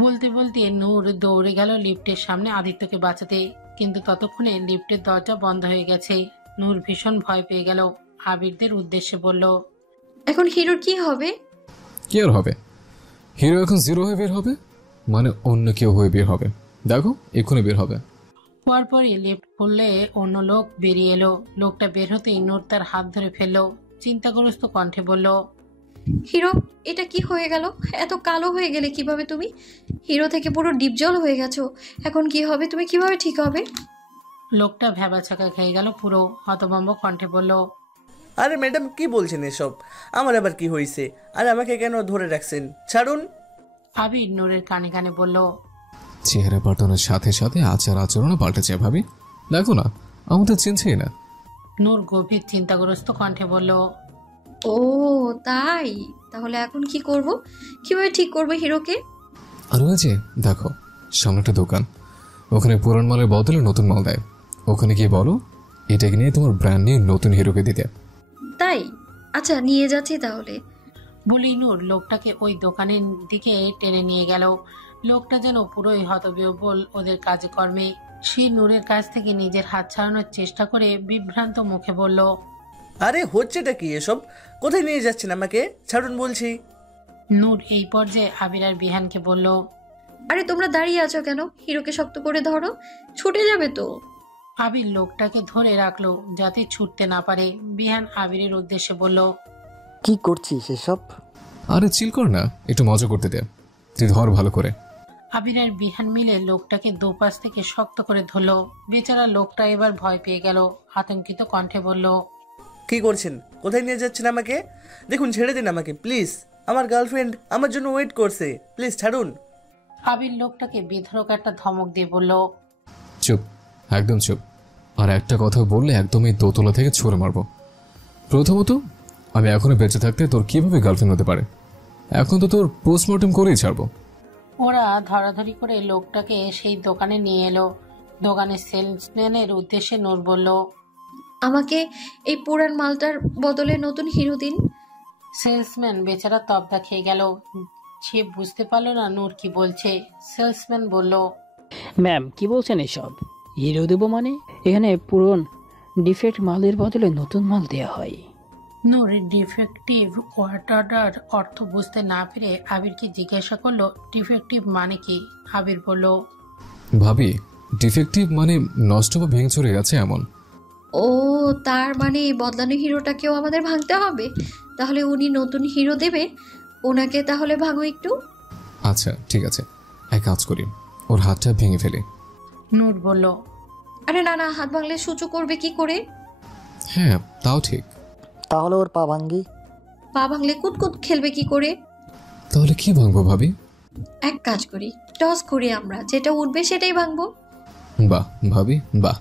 বলতে বলতে নূর দৌড়ে গেল লিফটের সামনে আদিত্যকে বাঁচাতে। কিন্তু ততক্ষণে লিফটের দরজা বন্ধ হয়ে গেছে। নূর ভীষণ ভয় পেয়ে গেল। আবিরদের উদ্দেশ্যে বলল, এখন হিরোর কি হবে? কি আর হবে, হিরো এখন জিরো হয়ে বের হবে, মানে অন্য কেউ হয়ে বের হবে। দেখো এক্ষুনি বের হবে। পরপরই লিফট খুললে অন্য লোক বেরিয়ে এলো। লোকটা বের হতেই নূর তার হাত ধরে ফেললো। চিন্তাগ্রস্ত কণ্ঠে বলল, হিরো, এটা কি হয়ে গেল? এত কালো হয়ে গেলে কিভাবে তুমি? হিরো থেকে পুরো ডিপ জল হয়ে গেছো। এখন কি হবে? তুমি কিভাবে ঠিক হবে? লোকটা ভ্যাবাচাকা খেয়ে গেল পুরো। হতভম্ব কণ্ঠে বলল, আরে ম্যাডাম, কি বলছেন এসব? আমার আবার কি হয়েছে? আর আমাকে কেন ধরে রাখছেন? ছাড়ুন। আবির নূরের কানে কানে বলল, চেহারা পাল্টানোর সাথে সাথে আচার আচরণও পাল্টেছে ভাবি। দেখো না, আমাদের চিনছেই না। নূর গভীর চিন্তাগ্রস্ত কণ্ঠে বলল, ও তাই? তাহলে এখন কি করব? কিভাবে ঠিক করবো হিরোকে? আর ওই যে দেখো সামনে একটা দোকান, ওখানে পুরান মালের বদলে নতুন মাল দেয়। ওখানে গিয়ে বলো এটাকে নিয়ে তোমার ব্র্যান্ড নিয়ে নতুন হিরোকে দিতে। তাই? আচ্ছা, নিয়ে যাচ্ছি তাহলে। বলেই নূর লোকটাকে ওই দোকানের দিকে টেনে নিয়ে গেল। লোকটা যেন পুরোই হতবিহ্বল ওদের কাজে কর্মে। সে নূরের কাছ থেকে নিজের হাত ছাড়ানোর চেষ্টা করে বিভ্রান্ত মুখে বলল, আরে হচ্ছেটা কি এসব? কোথায় নিয়ে যাচ্ছেন আমাকে? ছাড়ুন বলছি। নূর এই পর্যায়ে আবির আর বিহানকে বলল, আরে তোমরা দাঁড়িয়ে আছো কেন? হিরোকে শক্ত করে ধরো, ছুটে যাবে তো। আবির লোকটাকে ধরে রাখলো যাতে ছুটতে না পারে। বিহান আবিরের উদ্দেশ্যে বলল, কি করছিস এসব? আরে চিল কর না, একটু মজা করতে দে। তুই ধর ভালো করে। আবির আর বিহান মিলে লোকটাকে দুপাশ থেকে শক্ত করে ধরলো। বেচারা লোকটা এবার ভয় পেয়ে গেল। আতঙ্কিত কণ্ঠে বলল, কি করছেন? কোথায় নিয়ে যাচ্ছেন আমাকে? দেখুন, ছেড়ে দিন আমাকে প্লিজ। আমার গার্লফ্রেন্ড আমার জন্য ওয়েট করছে। প্লিজ ছাড়ুন। আবির লোকটাকে বেধড়ক একটা ধমক দিয়ে বলল, চুপ, একদম চুপ। আর একটা কথা বললে একদমই দোতলা থেকে ছুঁড়ে মারবো। প্রথমত, আমি এখনো বেঁচে থাকতে তোর কিভাবে গার্লফ্রেন্ড হতে পারে? এখন তো তোর পোস্টমর্টম করেই ছাড়বো। ওরা ধরাধরি করে লোকটাকে সেই দোকানে নিয়ে এলো। দোকানের সেলসম্যানের উদ্দেশ্যে নূর বলল, আমাকে এই পুরান মালটার বদলে নতুন হিরো দিন। সেলসম্যান বেচারা তবদা খেয়ে গেল। সে বুঝতে পারলো না নূর কি বলছে। সেলসম্যান বলল, ম্যাম কি বলছেন এসব? হিরো দেবো মানে? এখানে পুরন ডিফেক্ট মালের বদলে নতুন মাল দেওয়া হয়। নূর ডিফেক্টিভ ওয়াটার অর্থ বুঝতে না পেরে আবিরকে জিজ্ঞাসা করলো, ডিফেক্টিভ মানে কি? আবির বলল, ভাবি, ডিফেক্টিভ মানে নষ্ট বা ভেঙে চড়ে গেছে এমন। ও, তার মানে এই বদলানো হিরোটাকেও আমাদের ভাঙতে হবে? তাহলে উনি নতুন হিরো দেবে, ওনাকে তাহলে ভাঙো একটু। আচ্ছা ঠিক আছে, এক কাজ করি, ওর হাতটা ভেঙে ফেলি। নূর বলল, আরে না না, হাত ভাঙলে সূচু করবে কি করে? হ্যাঁ তাও ঠিক। তাহলে ওর পা ভাঙ্গি। পা ভাঙলে কুতকুত খেলবে কি করে? তাহলে কি ভাঙবো ভাবি? এক কাজ করি, টস করি আমরা, যেটা উঠবে সেটাই ভাঙবো। বাহ ভাবি বাহ,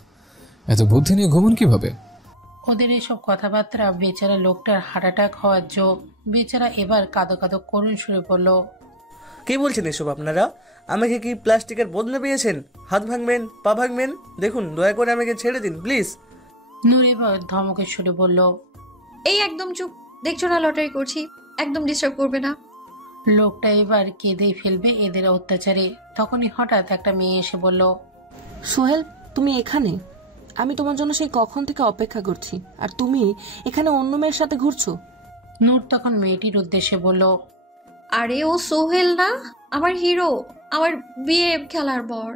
এত বুদ্ধি নিয়ে ঘুমন কিভাবে? ওদের এসব কথাবার্তা বেচারা লোকটার হার্ট অ্যাটাক হওয়ার জো। বেচারা এবার কাঁদো কাঁদো করুণ সুরে বলল, কি বলছেন এসব আপনারা? আমাকে কি প্লাস্টিকের বদলে পেয়েছেন? হাত ভাঙবেন, পা ভাঙবেন? দেখুন, দয়া করে আমাকে ছেড়ে দিন প্লিজ। নূর এবার ধমকের সুরে বলল, এই একদম চুপ। দেখছো না লটারি করছি, একদম ডিস্টার্ব করবে না। লোকটা এবার কেঁদেই ফেলবে এদের অত্যাচারে। তখনই হঠাৎ একটা মেয়ে এসে বলল, সোহেল, তুমি এখানে? আমি তোমার জন্য সেই কখন থেকে অপেক্ষা করছি, আর তুমি এখানে অন্য মেয়ের সাথে ঘুরছো। নূর তখন মেয়েটির উদ্দেশ্যে বলল, আরে ও সোহেল না, আমার হিরো, আমার বিয়ে খেলার বর।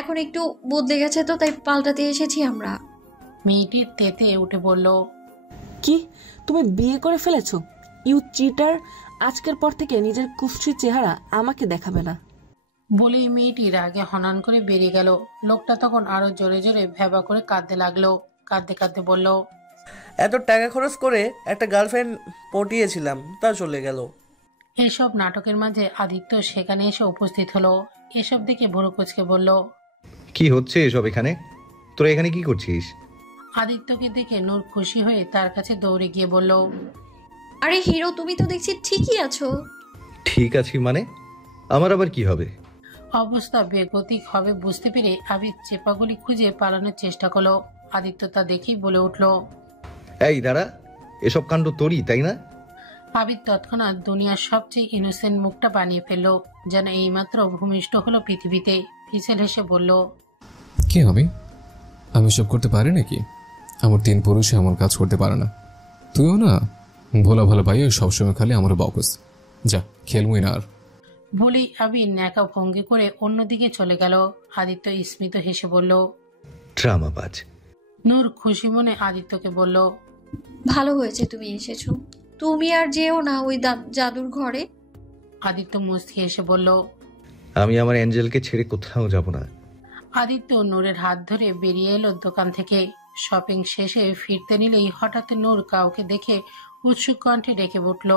এখন একটু বদলে গেছে তো, তাই পাল্টাতে এসেছি আমরা। মেয়েটির তেতে উঠে বলল, কি, তুমি বিয়ে করে ফেলেছো? You cheater! আজকের পর থেকে নিজের কুশ্রী চেহারা আমাকে দেখাবে না। বলেই মেয়েটির আগে হনান করে বেরিয়ে গেল। লোকটা তখন আরো জোরে জোরে ভেবা করে কাঁদতে লাগলো। কাঁদতে কাঁদতে বলল, এত টাকা খরচ করে একটা গার্লফ্রেন্ড পটিয়েছিলাম, তা চলে গেল। এসব নাটকের মাঝে আদিত্য সেখানে এসে উপস্থিত হলো। এসব দেখে ভুরু কুচকে বলল, কি হচ্ছে এসব এখানে? তোরা এখানে কি করছিস? আদিত্যকে দেখে নূর খুশি হয়ে তার কাছে দৌড়ে গিয়ে বলল, আরে হিরো, তুমি তো দেখছি ঠিকই আছো। ঠিক আছি মানে? আমার আবার কি হবে? অবস্থা বেগতিক হবে বুঝতে পেরে আবির চেপাগুলি খুঁজে পালানোর চেষ্টা করলো। আদিত্য তা দেখেই বলে উঠল, এই দাঁড়া, এসব কাণ্ড তোরই তাই না? আবির তৎক্ষণাৎ দুনিয়ার সবচেয়ে ইনোসেন্ট মুখটা বানিয়ে ফেললো, যেন এইমাত্র ভূমিষ্ঠ হলো পৃথিবীতে। ফিসেল হেসে বলল, কি আমি সব করতে পারি নাকি? আমার 3 পুরুষে আমার কাজ করতে পারে না। তুইও না, ভোলা ভালো ভাই, সবসময় খালি আমার বকস। যা, খেলবই না আর। বলেই আবির ন্যাকা ভঙ্গি করে অন্যদিকে চলে গেল। আদিত্য স্মিত হেসে বলল, ড্রামাবাজ। নূর খুশি মনে আদিত্যকে বলল, ভালো হয়েছে তুমি এসেছো। তুমি আর যেও না ওই জাদুর ঘরে। আদিত্য মুচকি এসে বলল, আমি আমার অ্যাঞ্জেলকে ছেড়ে কোথাও যাব না। আদিত্য নূরের হাত ধরে বেরিয়ে এলো দোকান থেকে। শপিং শেষে ফিরতে নিলেই হঠাৎ নূর কাউকে দেখে উৎসুক কণ্ঠে ডেকে উঠল।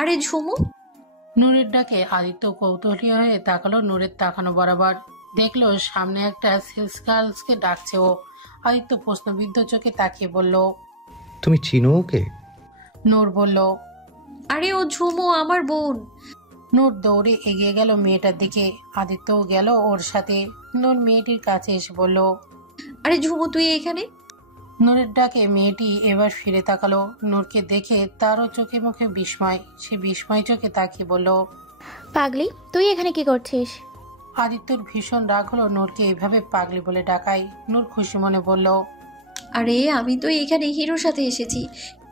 আরে ঝুমু! নূরের ডাকে আদিত্য কৌতূহলী হয়ে তাকালো নূরের তাকানো বরাবর। দেখলো সামনে একটা সেলস গার্লসকে ডাকছে ও। আদিত্য প্রশ্নবিদ্ধ চোখে তাকিয়ে বলল, তুমি চিনো ওকে? নূর বলল, আরে ও ঝুমু, আমার বোন। নূর দৌড়ে এগিয়ে গেল মেয়েটার দিকে। আদিত্যও গেল ওর সাথে। নূর মেয়েটির কাছে এসে বলল, আরে ঝুমু, তুই এখানে? নূরের ডাকে মেয়েটি এবার ফিরে তাকালো। নূরকে দেখে তারও চোখে মুখে বিস্ময়। সে বিস্ময় চোখে তাকিয়ে বলল, পাগলি, তুই এখানে কি করছিস? আদিত্যর ভীষণ রাগ হলো নূরকে এইভাবে পাগলি বলে ডাকাই। নূর খুশি মনে বলল, আরে আমি তো এখানে হিরোর সাথে এসেছি।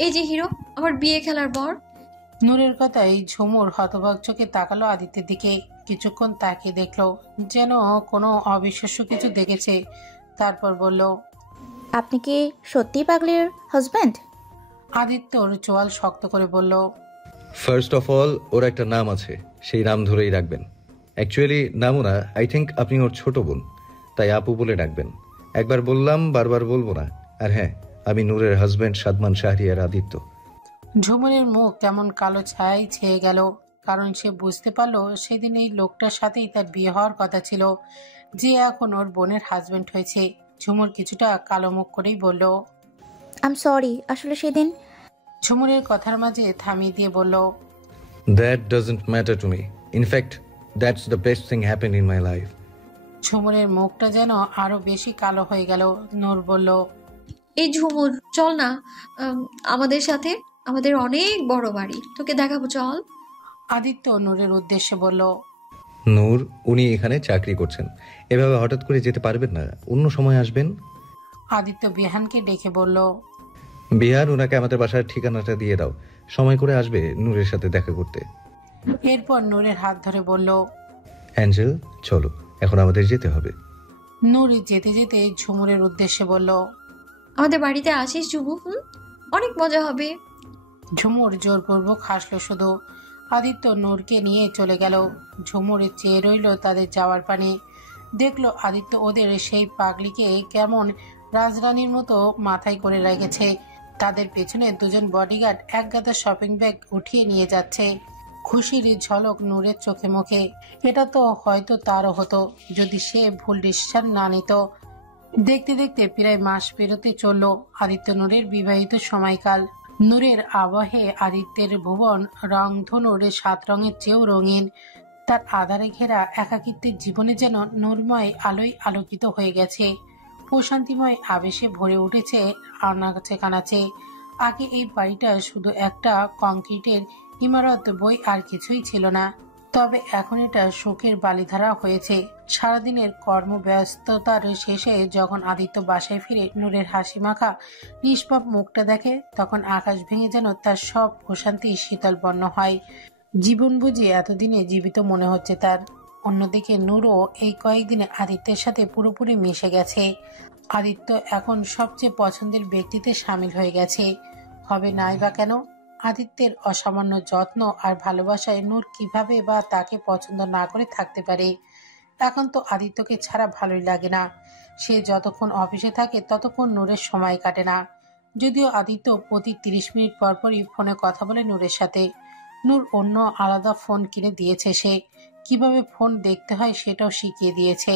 এই যে হিরো, আমার বিয়ে খেলার বর। নূরের কথাই ঝুমুর হতবাক চোখে তাকালো আদিত্যের দিকে। কিছুক্ষণ তাকিয়ে দেখলো যেন কোনো অবিশ্বাস্য কিছু দেখেছে। তারপর বলল, আপনি কি সত্যি পাগলির হাজব্যান্ড? আদিত্যর চোয়াল শক্ত করে বলল, ফার্স্ট অফ অল, ওর একটা নাম আছে, সেই নাম ধরেই রাখবেন। অ্যাকচুয়ালি নামও না, আই থিঙ্ক আপনি ওর ছোট বোন, তাই আপু বলে ডাকবেন। একবার বললাম, বারবার বলবো না। আর হ্যাঁ, আমি নূরের হাজব্যান্ড সাদমান শাহরিয়ার আদিত্য। ঝুমুরের মুখ কেমন কালো ছায়ায় ছেয়ে গেল, কারণ সে বুঝতে পারলো সেদিন এই লোকটার সাথেই তার বিয়ে হওয়ার কথা ছিল, যে এখন ওর বোনের হাজবেন্ড হয়েছে। ঝুমুর কিছুটা কালো মুখ করেই বলল, আম সরি, আসলে সেদিন। ঝুমুরের কথার মাঝে থামিয়ে দিয়ে বলল, that doesn't matter to me. In fact that's the best thing happen in my life. ঝুমুরের মুখটা যেন আরো বেশি কালো হয়ে গেল। নূর বলল, এই ঝুমুর, চল না আমাদের সাথে। আমাদের অনেক বড় বাড়ি, তোকে দেখাবো, চল। আদিত্য নূরের উদ্দেশ্যে বলল, নূর, উনি এখানে চাকরি করছেন, এভাবে হঠাৎ করে যেতে পারবেন না, অন্য সময় আসবেন। আদিত্য বিহানকে ডেকে বলল, বিহার, ওনাকে আমাদের বাসার ঠিকানাটা দিয়ে দাও, সময় করে আসবে নূরের সাথে দেখা করতে। এরপর নূরের হাত ধরে বলল, অ্যাঞ্জেল, চলো, এখন আমাদের যেতে হবে। নূর যেতে যেতে ঝুমুরের উদ্দেশ্যে বলল, আমাদের বাড়িতে আসিস ঝুমু, অনেক মজা হবে। ঝুমুর জোরপূর্বক হাসলো শুধু। আদিত্য নূরকে নিয়ে চলে গেল। ঝুমুর চেয়ে রইল তাদের যাওয়ার পানে। দেখলো আদিত্য ওদের সেই পাগলিকে কেমন রাজরানীর মতো মাথায় করে রেখেছে। তাদের পেছনে দুজন বডিগার্ড এক গাদা শপিং ব্যাগ উঠিয়ে নিয়ে যাচ্ছে। খুশির ঝলক নূরের চোখে মুখে। এটা তো হয়তো তারও হতো যদি সে ভুল ডিসিশন না নিত। দেখতে দেখতে প্রায় মাস পেরোতে চলল আদিত্য নূরের বিবাহিত সময়কাল। নূরের আবহে আদিত্যের ভুবন রংধনুর 7 রঙের চেয়েও রঙিন। তার আধারে ঘেরা একাকিত্বের জীবনে যেন নূরময় আলোয় আলোকিত হয়ে গেছে। প্রশান্তিময় আবেশে ভরে উঠেছে আনাচে কানাচে। আগে এই বাড়িটা শুধু একটা কংক্রিটের ইমারত বই আর কিছুই ছিল না, তবে এখন এটা শোকের বালিধারা হয়েছে। সারাদিনের কর্মব্যস্ততার শেষে যখন আদিত্য বাসায় ফিরে নূরের হাসি মাখা নিষ্পাপ মুখটা দেখে, তখন আকাশ ভেঙে যেন তার সব প্রশান্তি শীতল বর্ণ হয়। জীবন বুঝি এতদিনে জীবিত মনে হচ্ছে তার। অন্যদিকে নূরও এই কয়েকদিনে আদিত্যের সাথে পুরোপুরি মিশে গেছে। আদিত্য এখন সবচেয়ে পছন্দের ব্যক্তিতে সামিল হয়ে গেছে। হবে নাই বা কেন? আদিত্যের অসামান্য যত্ন আর ভালোবাসায় নূর কিভাবে বা তাকে পছন্দ না করে থাকতে পারে? এখন তো আদিত্যকে ছাড়া ভালোই লাগে না। সে যতক্ষণ অফিসে থাকে ততক্ষণ নূরের সময় কাটে না। যদিও আদিত্য প্রতি 30 মিনিট পর পরই ফোনে কথা বলে নূরের সাথে। নূর অন্য আলাদা ফোন কিনে দিয়েছে, সে কিভাবে ফোন দেখতে হয় সেটাও শিখিয়ে দিয়েছে।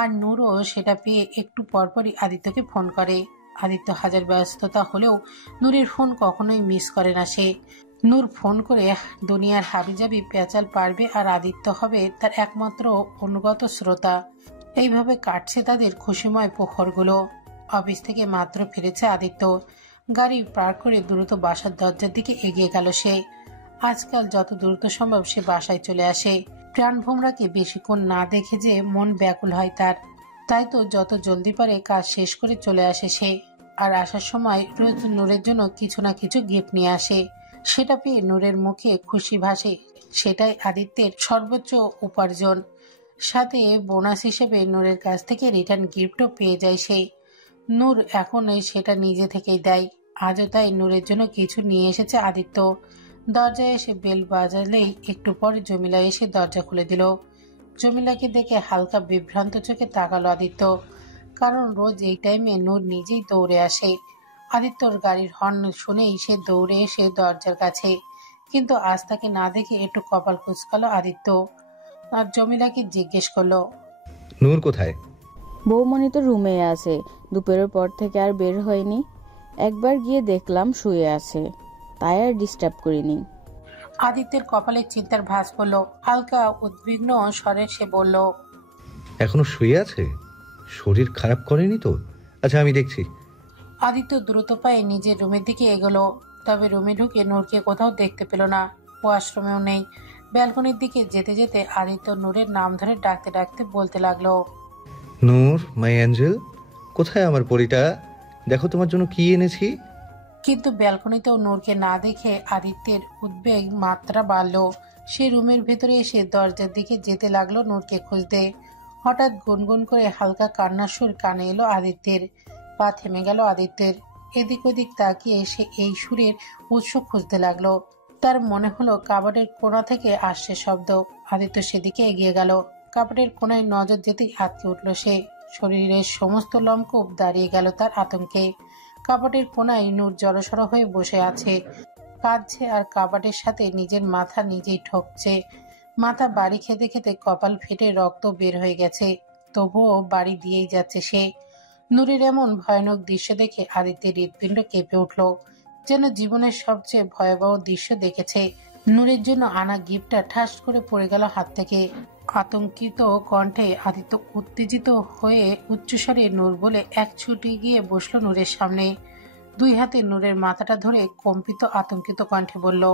আর নূরও সেটা পেয়ে একটু পরপরই আদিত্যকে ফোন করে। আদিত্য হাজার ব্যস্ততা হলেও নূরের ফোন কখনোই মিস করে না সে। নূর ফোন করে দুনিয়ার হাবিজাবি পেঁচাল পারবে আর আদিত্য হবে তার একমাত্র অনুগত শ্রোতা। এইভাবে কাটছে তাদের খুশিময় প্রহরগুলো। অফিস থেকে মাত্র ফিরেছে আদিত্য। গাড়ি পার করে দ্রুত বাসার দরজার দিকে এগিয়ে গেল সে। আজকাল যত দ্রুত সম্ভব সে বাসায় চলে আসে। প্রাণভোমরাকে বেশিক্ষণ না দেখে যে মন ব্যাকুল হয় তার, তাই তো যত জলদি পারে কাজ শেষ করে চলে আসে সে। আর আসার সময় রোজ নূরের জন্য কিছু না কিছু গিফট নিয়ে আসে। সেটা পেয়ে নূরের মুখে খুশি ভাসে। সেটাই আদিত্যের সর্বোচ্চ উপার্জন। সাথে বোনাস হিসেবে নূরের কাছ থেকে রিটার্ন গিফটও পেয়ে যায় সে। নূর এখন সেটা নিজে থেকেই দেয়। আজও তাই নূরের জন্য কিছু নিয়ে এসেছে আদিত্য। দরজায় এসে বেল বাজালেই একটু পর জমিলা এসে দরজা খুলে দিল। জমিলাকে দেখে হালকা বিভ্রান্ত চোখে তাকালো আদিত্য, কারণ রোজ এই টাইমে নূর নিজেই দৌড়ে আসে। আদিত্যর গাড়ির হর্ন শুনেই সে দৌড়ে এসে দরজার কাছে, কিন্তু আজ তাকে না দেখে একটু কপাল কুঁচকালো আদিত্য। আর জমিলাকে জিজ্ঞেস করলো, নূর কোথায়? বৌমনি তো রুমে আছে, দুপুরের পর থেকে আর বের হয়নি। একবার গিয়ে দেখলাম শুয়ে আছে, তাই আর ডিস্টার্ব করিনি। আদিত্যের কপালে চিন্তার ভাঁজ পড়ল। হালকা উদ্বিগ্ন স্বরে সে বলল, এখনো শুয়ে আছে? শরীর খারাপ করেনি তো? আচ্ছা, আমি দেখছি। আদিত্য দ্রুত পায়ে নিজের রুমের দিকে এগোলো। তবে রুমে ঢুকে নূরকে কোথাও দেখতে পেল না। ওয়াশরুমেও নেই। ব্যালকনির দিকে যেতে যেতে আদিত্য নূরের নাম ধরে ডাকতে ডাকতে বলতে লাগলো, নূর, মাই অ্যাঞ্জেল, কোথায় আমার পরিটা? দেখো তোমার জন্য কি এনেছি। কিন্তু ব্যালকনিতেও নূরকে না দেখে আদিত্যের উদ্বেগ মাত্রা বাড়ল। সে রুমের ভেতরে এসে দরজার দিকে যেতে লাগলো নূরকে খুঁজতে। হঠাৎ গুনগুন করে হালকা কান্নার সুর কানে এলো আদিত্যের। পা থেমে গেল আদিত্যের। এদিক ওদিক তাকিয়ে সে এই সুরের উৎস খুঁজতে লাগলো। তার মনে হলো কাবাডের কোণা থেকে আসছে শব্দ। আদিত্য সেদিকে এগিয়ে গেল। কাবাডের কোণায় নজর যেতেই আটকে উঠল সে। শরীরের সমস্ত লোমকূপ দাঁড়িয়ে গেল তার আতঙ্কে। কাবাডের কোণায় নূর জড়সড় হয়ে বসে আছে, কাঁদছে আর কাবাডের সাথে নিজের মাথা নিজেই ঠকছে। মাথা বাড়ি খেতে খেতে কপাল ফেটে রক্ত বের হয়ে গেছে, তবুও বাড়ি দিয়েই যাচ্ছে সে। নূরের এমন ভয়ানক দৃশ্য দেখে আদিত্যের হৃৎপিণ্ড কেঁপে উঠল, যেন জীবনের সবচেয়ে ভয়াবহ দৃশ্য দেখেছে। নূরের জন্য আনা গিফটটা ঠাস করে পড়ে গেল হাত থেকে। আতঙ্কিত কণ্ঠে আদিত্য উত্তেজিত হয়ে উচ্চস্বরে নূর বলে এক ছুটে গিয়ে বসলো নূরের সামনে। দুই হাতে নূরের মাথাটা ধরে কম্পিত আতঙ্কিত কণ্ঠে বলল,